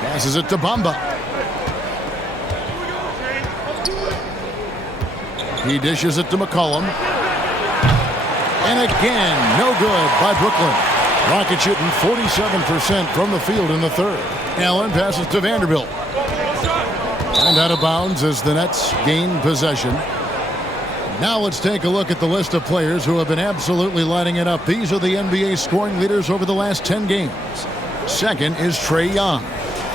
Passes it to Bamba. He dishes it to McCollum. And again, no good by Brooklyn. Rockets shooting 47% from the field in the third. Allen passes to Vanderbilt. And out of bounds as the Nets gain possession. Now let's take a look at the list of players who have been absolutely lighting it up. These are the NBA scoring leaders over the last 10 games. Second is Trae Young.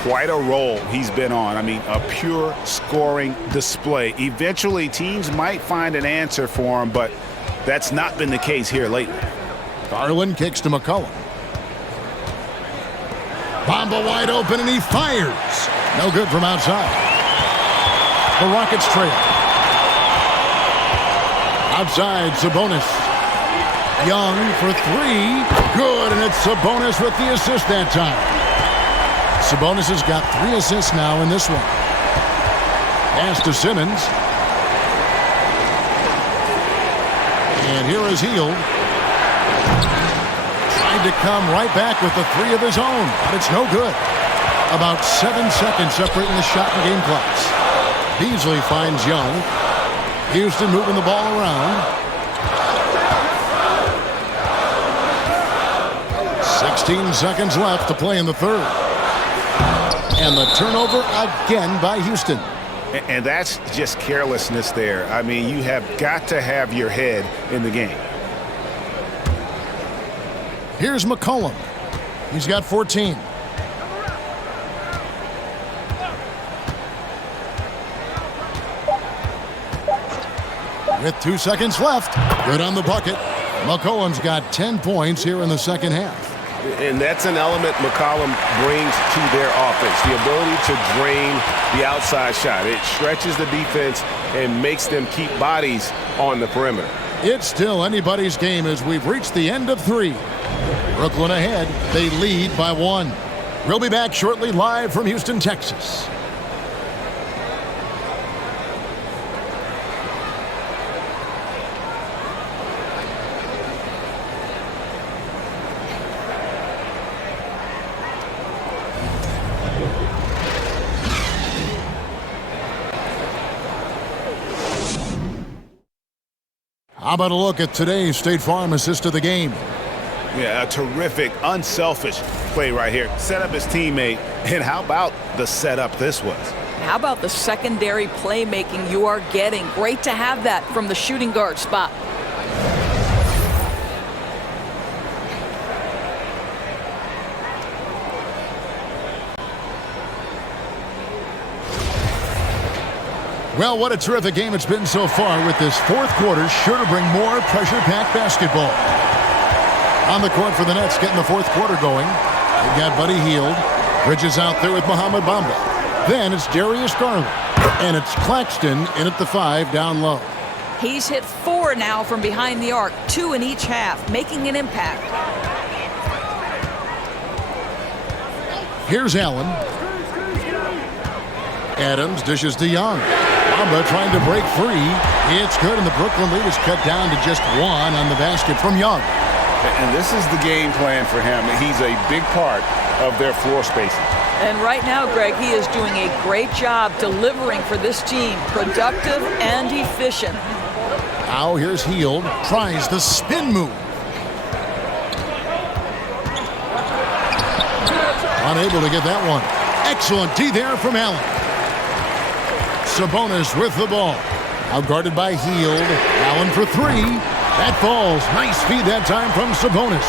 Quite a role he's been on. I mean, a pure scoring display. Eventually, teams might find an answer for him, but that's not been the case here lately. Garland kicks to McCollum. Bamba wide open, and he fires. No good from outside. The Rockets trail. Outside, Sabonis. Young for 3. Good, and it's Sabonis with the assist that time. Sabonis has got 3 assists now in this one. Pass to Simmons. And here is Hield. Trying to come right back with the 3 of his own, but it's no good. About 7 seconds separating the shot and game clocks. Beasley finds Young. Houston moving the ball around. 16 seconds left to play in the third. And the turnover again by Houston. And that's just carelessness there. I mean, you have got to have your head in the game. Here's McCollum. He's got 14. With 2 seconds left. Good on the bucket. McCollum's got 10 points here in the second half. And that's an element McCollum brings to their offense, the ability to drain the outside shot. It stretches the defense and makes them keep bodies on the perimeter. It's still anybody's game as we've reached the end of 3. Brooklyn ahead. They lead by 1. We'll be back shortly live from Houston, Texas. How about a look at today's State Farm assist of the game? Yeah, a terrific, unselfish play right here. Set up his teammate, and how about the setup this was? How about the secondary playmaking you are getting? Great to have that from the shooting guard spot. Well, what a terrific game it's been so far, with this fourth quarter sure to bring more pressure-packed basketball. On the court for the Nets, getting the fourth quarter going. They've got Buddy Hield. Bridges out there with Mohamed Bamba. Then it's Darius Garland. And it's Claxton in at the 5 down low. He's hit 4 now from behind the arc, 2 in each half, making an impact. Here's Allen. Adams dishes to Young. Bamba trying to break free. It's good, and the Brooklyn lead is cut down to just 1 on the basket from Young. And this is the game plan for him. He's a big part of their floor spacing. And right now, Greg, he is doing a great job delivering for this team. Productive and efficient. Now here's Hield. Tries the spin move. Unable to get that one. Excellent D there from Allen. Sabonis with the ball. Outguarded by Hield. Allen for three. That falls. Nice feed that time from Sabonis.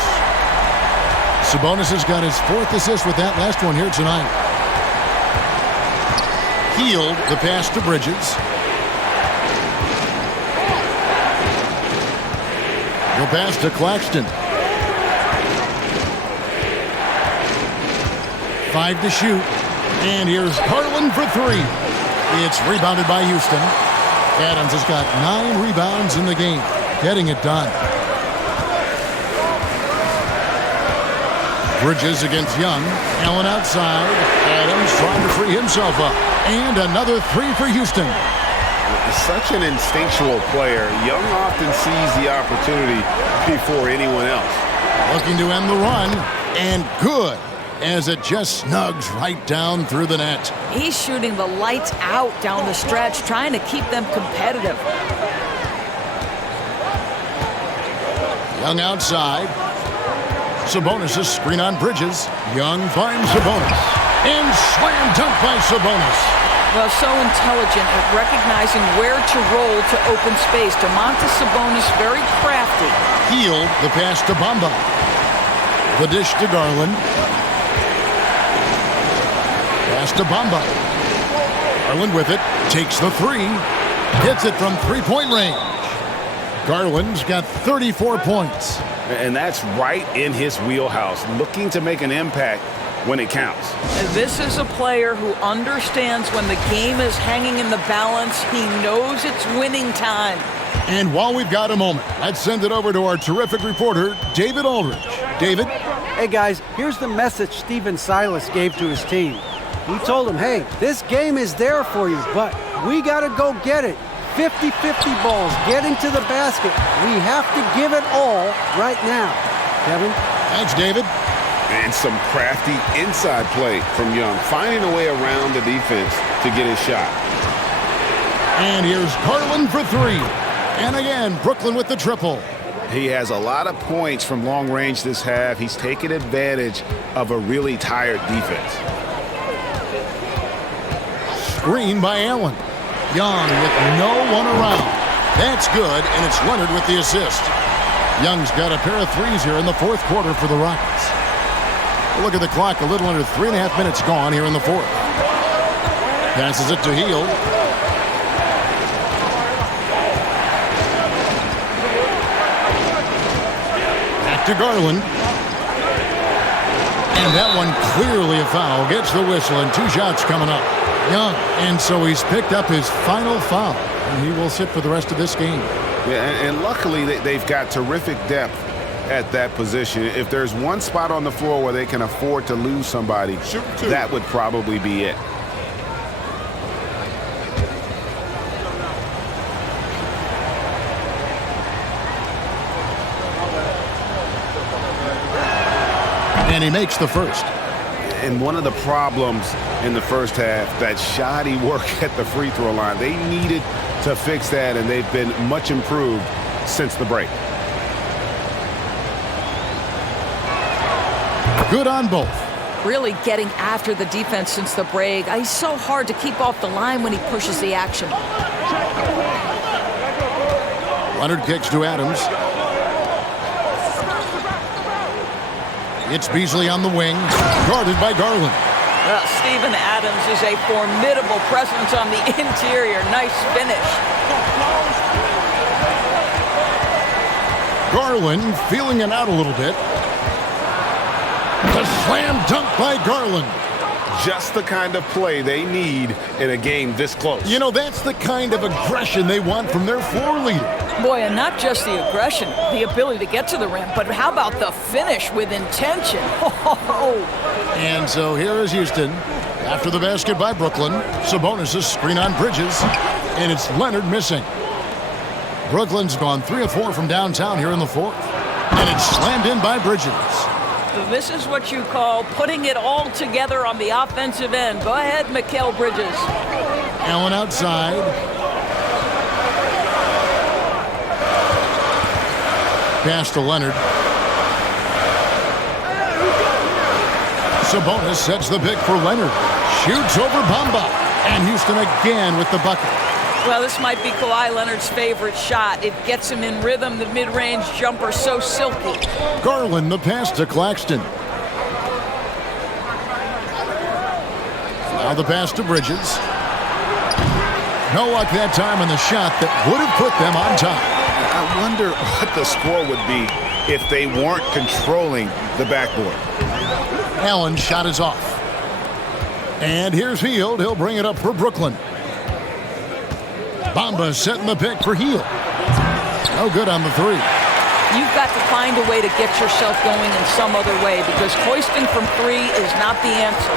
Sabonis has got his 4th assist with that last one here tonight. Hield, the pass to Bridges. The pass to Claxton. 5 to shoot. And here's Garland for three. It's rebounded by Houston. Adams has got 9 rebounds in the game. Getting it done. Bridges against Young. Allen outside. Adams trying to free himself up. And another three for Houston. Such an instinctual player. Young often sees the opportunity before anyone else. Looking to end the run. And good, as it just snugs right down through the net. He's shooting the lights out down the stretch, trying to keep them competitive. Young outside. Sabonis' screen on Bridges. Young finds Sabonis. And slam dunk by Sabonis. Well, so intelligent at recognizing where to roll to open space. Domantas Sabonis, very crafty. Hield, the pass to Bamba. The dish to Garland. Pass to Bamba. Garland with it. Takes the three. Hits it from three-point range. Garland's got 34 points. And that's right in his wheelhouse, looking to make an impact when it counts. This is a player who understands when the game is hanging in the balance. He knows it's winning time. And while we've got a moment, let's send it over to our terrific reporter, David Aldridge. David? Hey, guys, here's the message Stephen Silas gave to his team. He told them, hey, this game is there for you, but we got to go get it. 50-50 balls, getting to the basket. We have to give it all right now. Kevin? Thanks, David. And some crafty inside play from Young, finding a way around the defense to get his shot. And here's Garland for three. And again, Brooklyn with the triple. He has a lot of points from long range this half. He's taken advantage of a really tired defense. Screen by Allen. Young with no one around. That's good, and it's Leonard with the assist. Young's got a pair of threes here in the fourth quarter for the Rockets. Look at the clock, a little under 3.5 minutes gone here in the fourth. Passes it to Hield. Back to Garland. And that one clearly a foul. Gets the whistle, and 2 shots coming up. Young, and so he's picked up his final foul, and he will sit for the rest of this game. Yeah, and luckily they've got terrific depth at that position. If there's one spot on the floor where they can afford to lose somebody, that would probably be it. And he makes the first. And one of the problems in the first half, that shoddy work at the free throw line. They needed to fix that, and they've been much improved since the break. Good on both. Really getting after the defense since the break. He's so hard to keep off the line when he pushes the action. Leonard kicks to Adams. It's Beasley on the wing, guarded by Garland. Well, Steven Adams is a formidable presence on the interior. Nice finish. Garland feeling it out a little bit. The slam dunk by Garland. Just the kind of play they need in a game this close. You know, that's the kind of aggression they want from their floor leader. Boy, and not just the aggression, the ability to get to the rim, but how about the finish with intention? And so here is Houston. After the basket by Brooklyn, Sabonis' screen on Bridges, and it's Leonard missing. Brooklyn's gone 3 of 4 from downtown here in the fourth, and it's slammed in by Bridges. This is what you call putting it all together on the offensive end. Go ahead, Mikal Bridges. Allen outside. Pass to Leonard. Sabonis sets the pick for Leonard. Shoots over Bamba. And Houston again with the bucket. Well, this might be Kawhi Leonard's favorite shot. It gets him in rhythm. The mid-range jumper so silky. Garland the pass to Claxton. Now the pass to Bridges. No luck that time on the shot that would have put them on top. I wonder what the score would be if they weren't controlling the backboard. Allen's shot is off. And here's Hield. He'll bring it up for Brooklyn. Bamba setting the pick for Hield. No good on the three. You've got to find a way to get yourself going in some other way because hoisting from three is not the answer.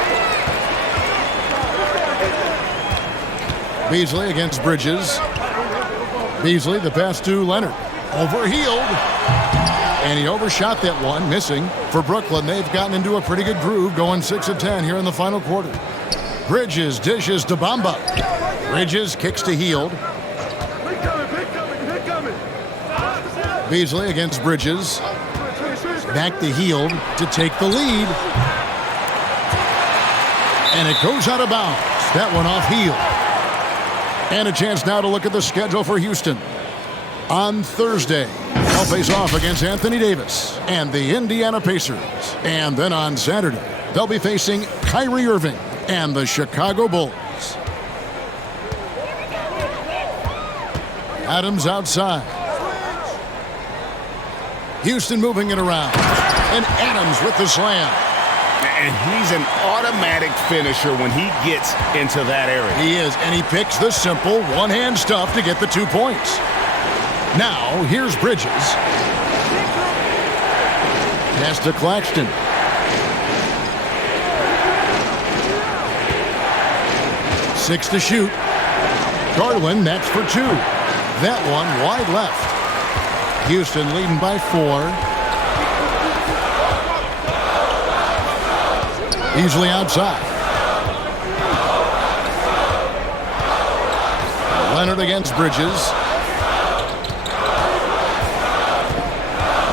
Beasley against Bridges. Beasley, the pass to Leonard. Over Hield. And he overshot that one, missing. For Brooklyn, they've gotten into a pretty good groove, going 6 of 10 here in the final quarter. Bridges dishes to Bamba. Bridges kicks to Hield. Beasley against Bridges. Back to Hield to take the lead. And it goes out of bounds. That one off Hield. And a chance now to look at the schedule for Houston. On Thursday, they'll face off against Anthony Davis and the Indiana Pacers. And then on Saturday, they'll be facing Kyrie Irving and the Chicago Bulls. Adams outside. Houston moving it around. And Adams with the slam. And he's an automatic finisher when he gets into that area. He is, and he picks the simple one-hand stuff to get the 2 points. Now, here's Bridges. Pass to Claxton. Six to shoot. Garland, that's for 2. That one wide left. Houston leading by 4. Easily outside. Leonard against Bridges.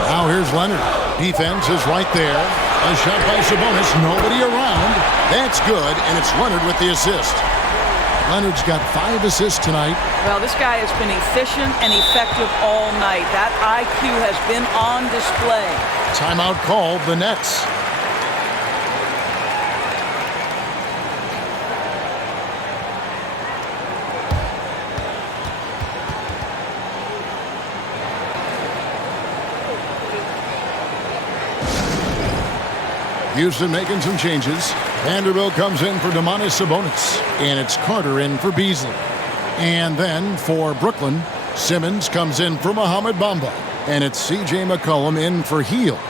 Now here's Leonard. Defense is right there. A shot by Sabonis. Nobody around. That's good, and it's Leonard with the assist. Leonard's got 5 assists tonight. Well, this guy has been efficient and effective all night. That IQ has been on display. Timeout called the Nets. Houston making some changes. Vanderbilt comes in for Domantas Sabonis. And it's Carter in for Beasley. And then for Brooklyn, Simmons comes in for Mohamed Bamba. And it's C.J. McCollum in for Hield.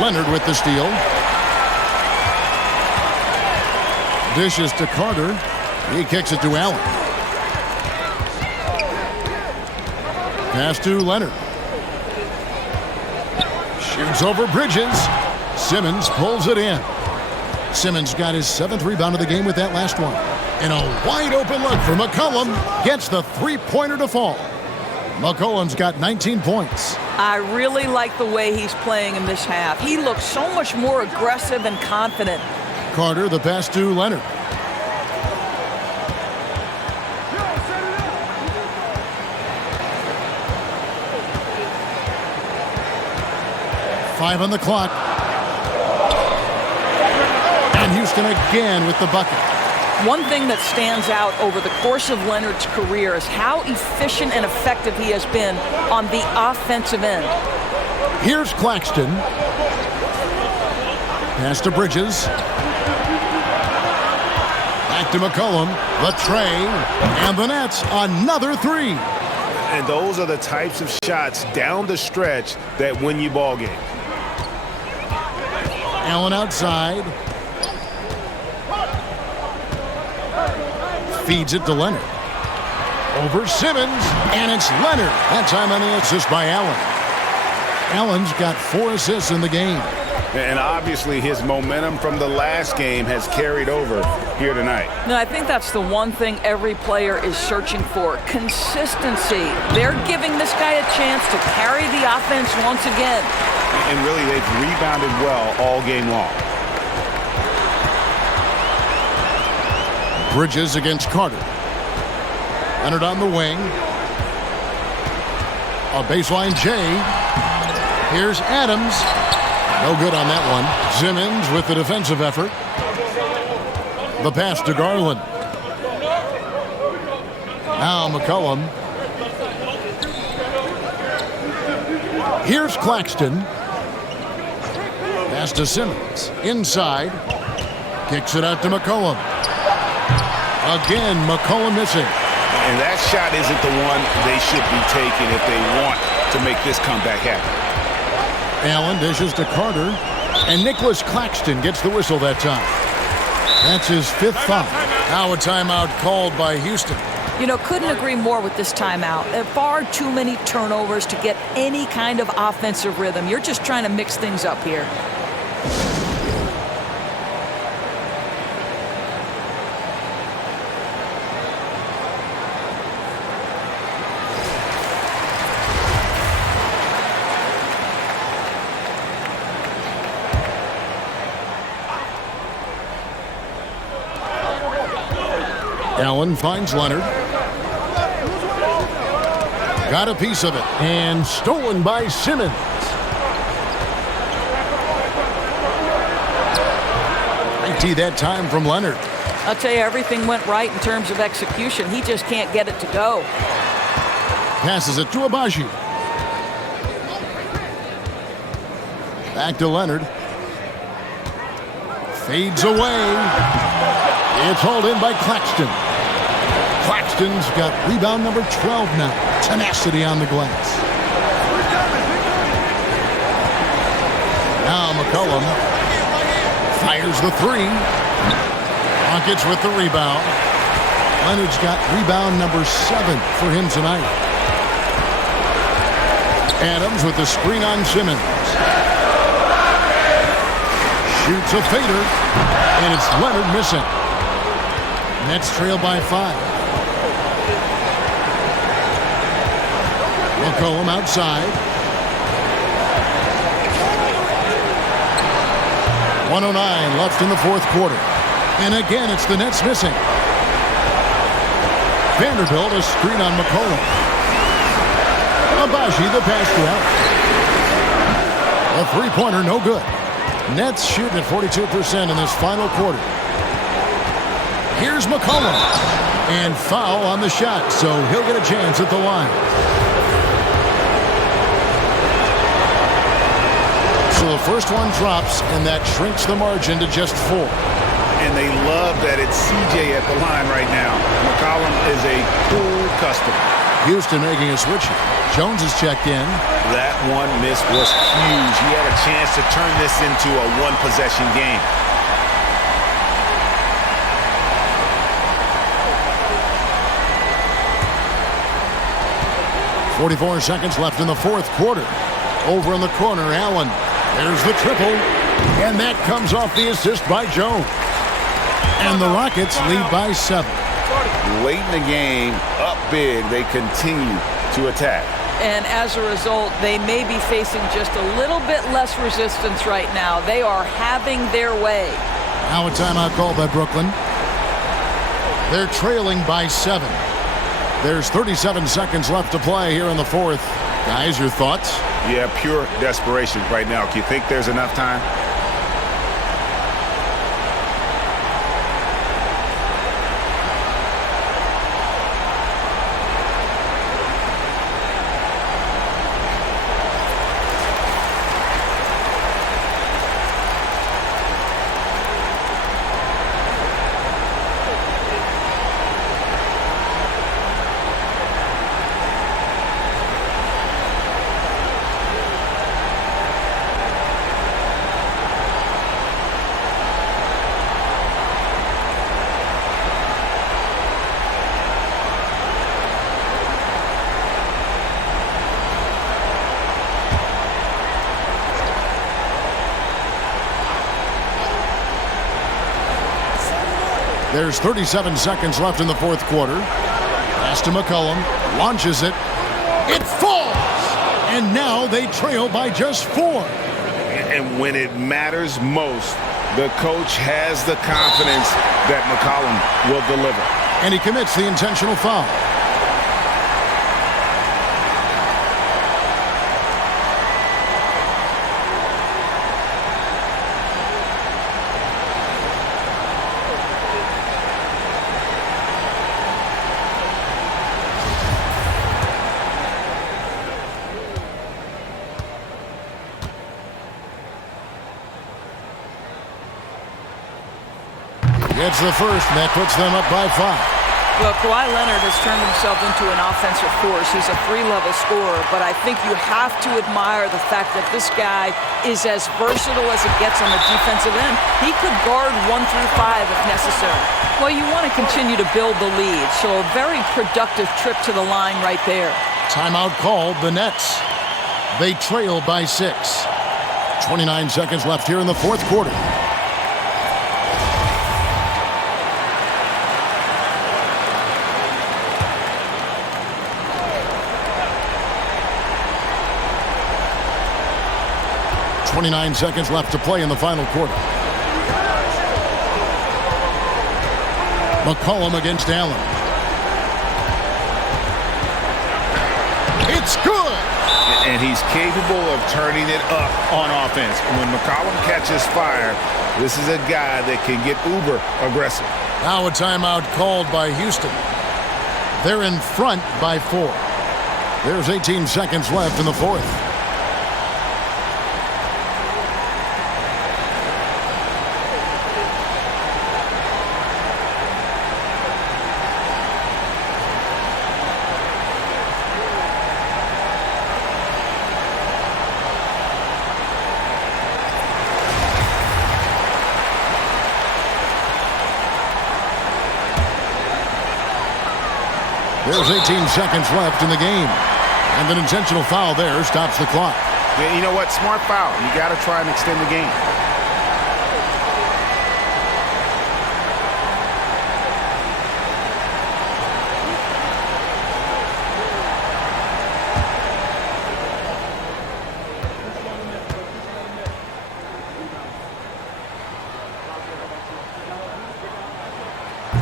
Leonard with the steal. Dishes to Carter. He kicks it to Allen. Pass to Leonard. Shoots over Bridges. Simmons pulls it in. Simmons got his 7th rebound of the game with that last one. And a wide open look for McCollum. Gets the three-pointer to fall. McCollum's got 19 points. I really like the way he's playing in this half. He looks so much more aggressive and confident. Carter, the pass to Leonard. Five on the clock. And Houston again with the bucket. One thing that stands out over the course of Leonard's career is how efficient and effective he has been on the offensive end. Here's Claxton. Pass to Bridges. Back to McCollum. The tray. And the Nets. Another 3. And those are the types of shots down the stretch that win you ball games. Allen outside. Feeds it to Leonard. Over Simmons, and it's Leonard. That time on the assist by Allen. Allen's got 4 assists in the game. And obviously his momentum from the last game has carried over here tonight. No, I think that's the one thing every player is searching for, consistency. They're giving this guy a chance to carry the offense once again. And really, they've rebounded well all game long. Bridges against Carter. Leonard on the wing. A baseline J. Here's Adams. No good on that one. Simmons with the defensive effort. The pass to Garland. Now McCollum. Here's Claxton. Pass to Simmons. Inside. Kicks it out to McCollum. Again, McCollum missing. And that shot isn't the one they should be taking if they want to make this comeback happen. Allen dishes to Carter, and Nicholas Claxton gets the whistle that time. That's his 5th foul. Now a timeout called by Houston. You know, couldn't agree more with this timeout. There are far too many turnovers to get any kind of offensive rhythm. You're just trying to mix things up here. Allen finds Leonard. Got a piece of it. And stolen by Simmons. IT that time from Leonard. I'll tell you, everything went right in terms of execution. He just can't get it to go. Passes it to Abaji. Back to Leonard. Fades away. It's hauled in by Claxton. Claxton's got rebound number 12 now. Tenacity on the glass. Now McCollum fires the 3. Rockets with the rebound. Leonard's got rebound number 7 for him tonight. Adams with the screen on Simmons. Shoots a fader, and it's Leonard missing. Nets trail by 5. McCollum outside. 1:09 left in the 4th quarter. And again, it's the Nets missing. Vanderbilt a screen on McCollum. Abaji the pass to out. A 3-pointer, no good. Nets shooting at 42% in this final quarter. Here's McCollum. And foul on the shot, so he'll get a chance at the line. So the first one drops, and that shrinks the margin to just 4. And they love that it's CJ at the line right now. McCollum is a cool customer. Houston making a switch. Jones is checked in. That one miss was huge. He had a chance to turn this into a one-possession game. .44 seconds left in the 4th quarter. Over in the corner, Allen. There's the triple. And that comes off the assist by Jones. And the Rockets lead by 7. Late in the game, up big, they continue to attack. And as a result, they may be facing just a little bit less resistance right now. They are having their way. Now a timeout called by Brooklyn. They're trailing by 7. There's 37 seconds left to play here in the 4th. Guys, your thoughts? Yeah, pure desperation right now. Do you think there's enough time? There's 37 seconds left in the fourth quarter. Pass to McCollum. Launches it. It falls! And now they trail by just 4. And when it matters most, the coach has the confidence that McCollum will deliver. And he commits the intentional foul. Gets the first, and that puts them up by 5. Well, Kawhi Leonard has turned himself into an offensive force. He's a 3-level scorer, but I think you have to admire the fact that this guy is as versatile as it gets on the defensive end. He could guard 1 through 5 if necessary. Well, you want to continue to build the lead, so a very productive trip to the line right there. Timeout called, the Nets. They trail by 6. 29 seconds left here in the fourth quarter. .29 seconds left to play in the final quarter. McCollum against Allen. It's good! And he's capable of turning it up on offense. When McCollum catches fire, this is a guy that can get uber aggressive. Now a timeout called by Houston. They're in front by 4. There's 18 seconds left in the fourth. There's 18 seconds left in the game. And an intentional foul there stops the clock. Yeah, you know what? Smart foul. You got to try and extend the game.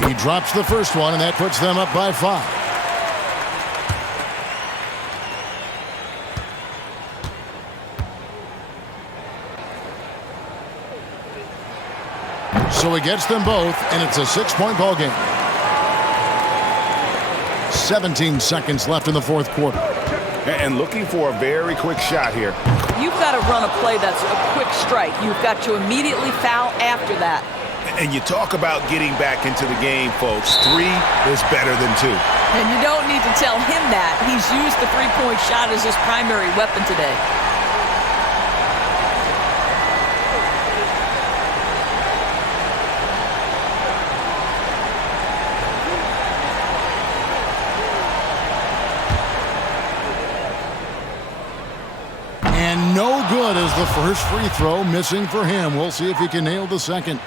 He drops the first one, and that puts them up by 5. So he gets them both, and it's a 6-point ball game. 17 seconds left in the fourth quarter. And looking for a very quick shot here. You've got to run a play that's a quick strike. You've got to immediately foul after that. And you talk about getting back into the game, folks. 3 is better than 2. And you don't need to tell him that. He's used the three-point shot as his primary weapon today. And no good as the first free throw missing for him. We'll see if he can nail the second.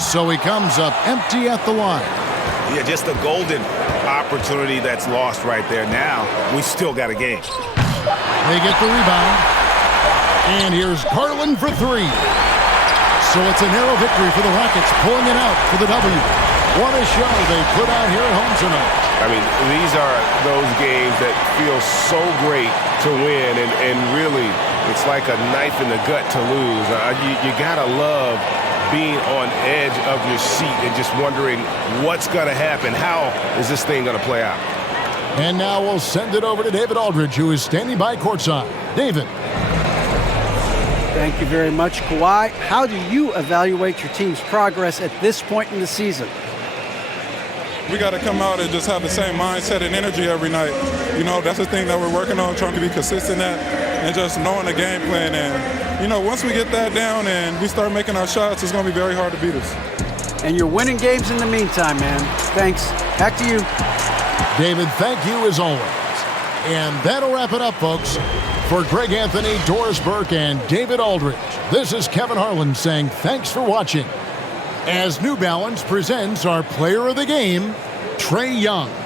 So he comes up empty at the line. Yeah, just a golden opportunity that's lost right there. Now, we still got a game. They get the rebound. And here's Garland for 3. So it's a narrow victory for the Rockets, pulling it out for the W. What a show they put out here at home tonight. I mean, these are those games that feel so great to win, and really, it's like a knife in the gut to lose. You gotta love being on edge of your seat and just wondering what's gonna happen. How is this thing gonna play out? And now we'll send it over to David Aldridge, who is standing by courtside. David. Thank you very much, Kawhi. How do you evaluate your team's progress at this point in the season? We got to come out and just have the same mindset and energy every night. You know, that's the thing that we're working on, trying to be consistent at, and just knowing the game plan. And, you know, once we get that down and we start making our shots, it's going to be very hard to beat us. And you're winning games in the meantime, man. Thanks. Back to you. David, thank you as always. And that'll wrap it up, folks. For Greg Anthony, Doris Burke, and David Aldridge, this is Kevin Harlan saying thanks for watching. as New Balance presents our player of the game, Trae Young.